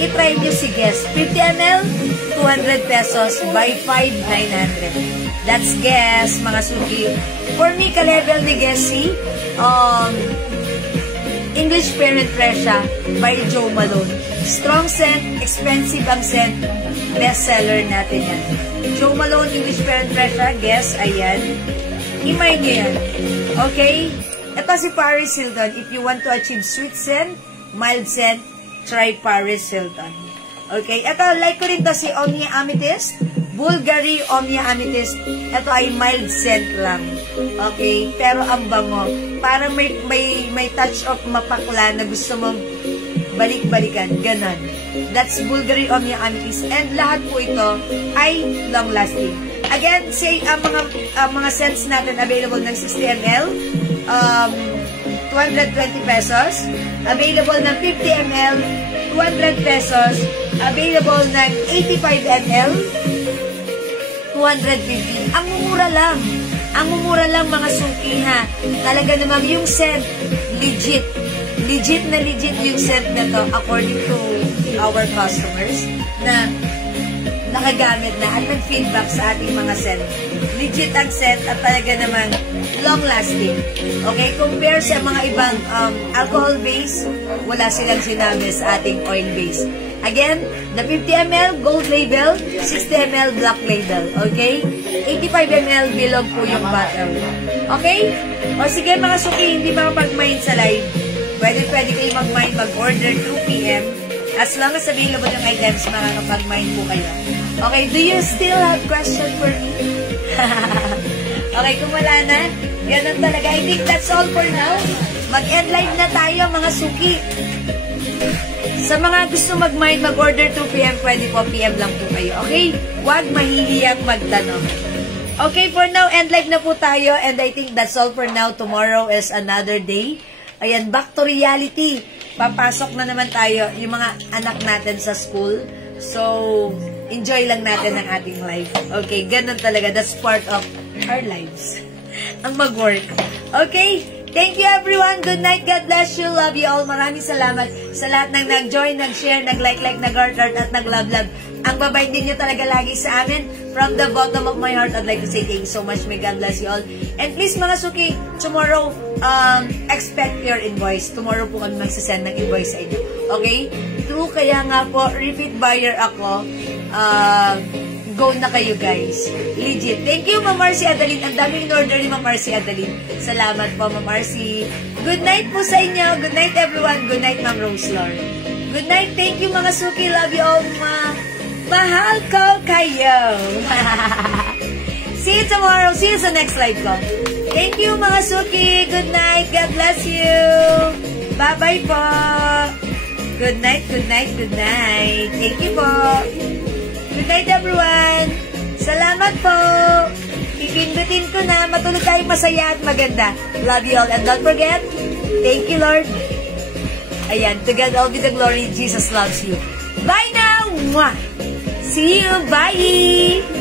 itry nyo si Guess. 50 ml, 200 pesos, buy 5, 900. That's Guess, mga suki. For me, ka-level ni Guessy, English Pear and Fresia by Jo Malone. Strong scent, expensive ang scent, bestseller natin yan. Jo Malone, English Pear and Fresia, Guess, ayan. Imay nyo yan. Okay? Ito si Paris Hilton. If you want to achieve sweet scent, mild scent, try Paris Hilton. Okay? Ito, like ko rin to si Omnia Amethyst, Bulgari Omnia Amethyst. Ito ay mild scent lang. Okay? Pero ang bango. Parang may touch of mapakla na gusto mong balik-balikan. Ganon. That's Bulgari Omnia Amethyst. And lahat po ito ay long-lasting. Again, say, mga scents natin available ng 60 ml. 220 pesos. Available ng 50 ml. 200 pesos. Available ng 85 ml. 250. Ang mumura lang. Ang mumura lang mga suki ha. Talaga naman yung scent, legit. Legit na legit yung scent na to according to our customers na nakagamit na at nag-feedback sa ating mga scent. Legit ang scent at talaga naman long-lasting. Okay? Compare sa mga ibang alcohol base, wala silang sinabi sa ating oil base. Again, the 50 ml gold label, 60 ml black label. Okay? 85 ml bilog po yung bottle. Okay? O sige mga suki, hindi makapag-mind sa live. Pwede kayo mag-mind, mag-order 2 p.m. As long as available yung items, makakapag-mind po kayo. Okay, do you still have question for me? Okay, kung wala na, ganun talaga. I think that's all for now. Mag-end live na tayo, mga suki. Sa mga gusto mag-mind, mag-order 2 p.m., pwede po PM lang po kayo. Okay? Huwag mahihiyang magtanong. Okay, for now, end live na po tayo. And I think that's all for now. Tomorrow is another day. Ayan, back to reality. Papasok na naman tayo yung mga anak natin sa school. So, enjoy lang natin ang ating life. Okay, ganun talaga. That's part of our lives. Ang mag-work. Okay? Thank you everyone. Good night. God bless you. Love you all. Maraming salamat sa lahat ng nag-join, nag-share, nag-like, nag-heart, at nag-love. Ang babay din nyo talaga lagi sa amin. From the bottom of my heart, I'd like to say thank you so much. May God bless you all. And please mga suki, tomorrow, expect your invoice. Tomorrow po kami magsasend ng invoice sa inyo. Okay? True, kaya nga po, repeat buyer ako. Go na kayo guys. Legit. Thank you Ma'am Marcy Adeline. Ang daming in-order ni Ma'am Marcy Adeline. Salamat po Ma'am Marcy. Good night po sa inyo. Good night everyone. Good night Ma'am Roselor. Good night. Thank you mga suki. Love you all. Mahal ko kayo. See you tomorrow. See you sa next live ko. Thank you mga suki. Good night. God bless you. Bye-bye po. Good night. Good night. Good night. Thank you po. Good night everyone. Salamat po. Pipindutin ko na matulog tayong masaya at maganda. Love you all. And don't forget, thank you Lord. Ayan, to God all be the glory. Jesus loves you. Bye now. Mwah. See you. Bye.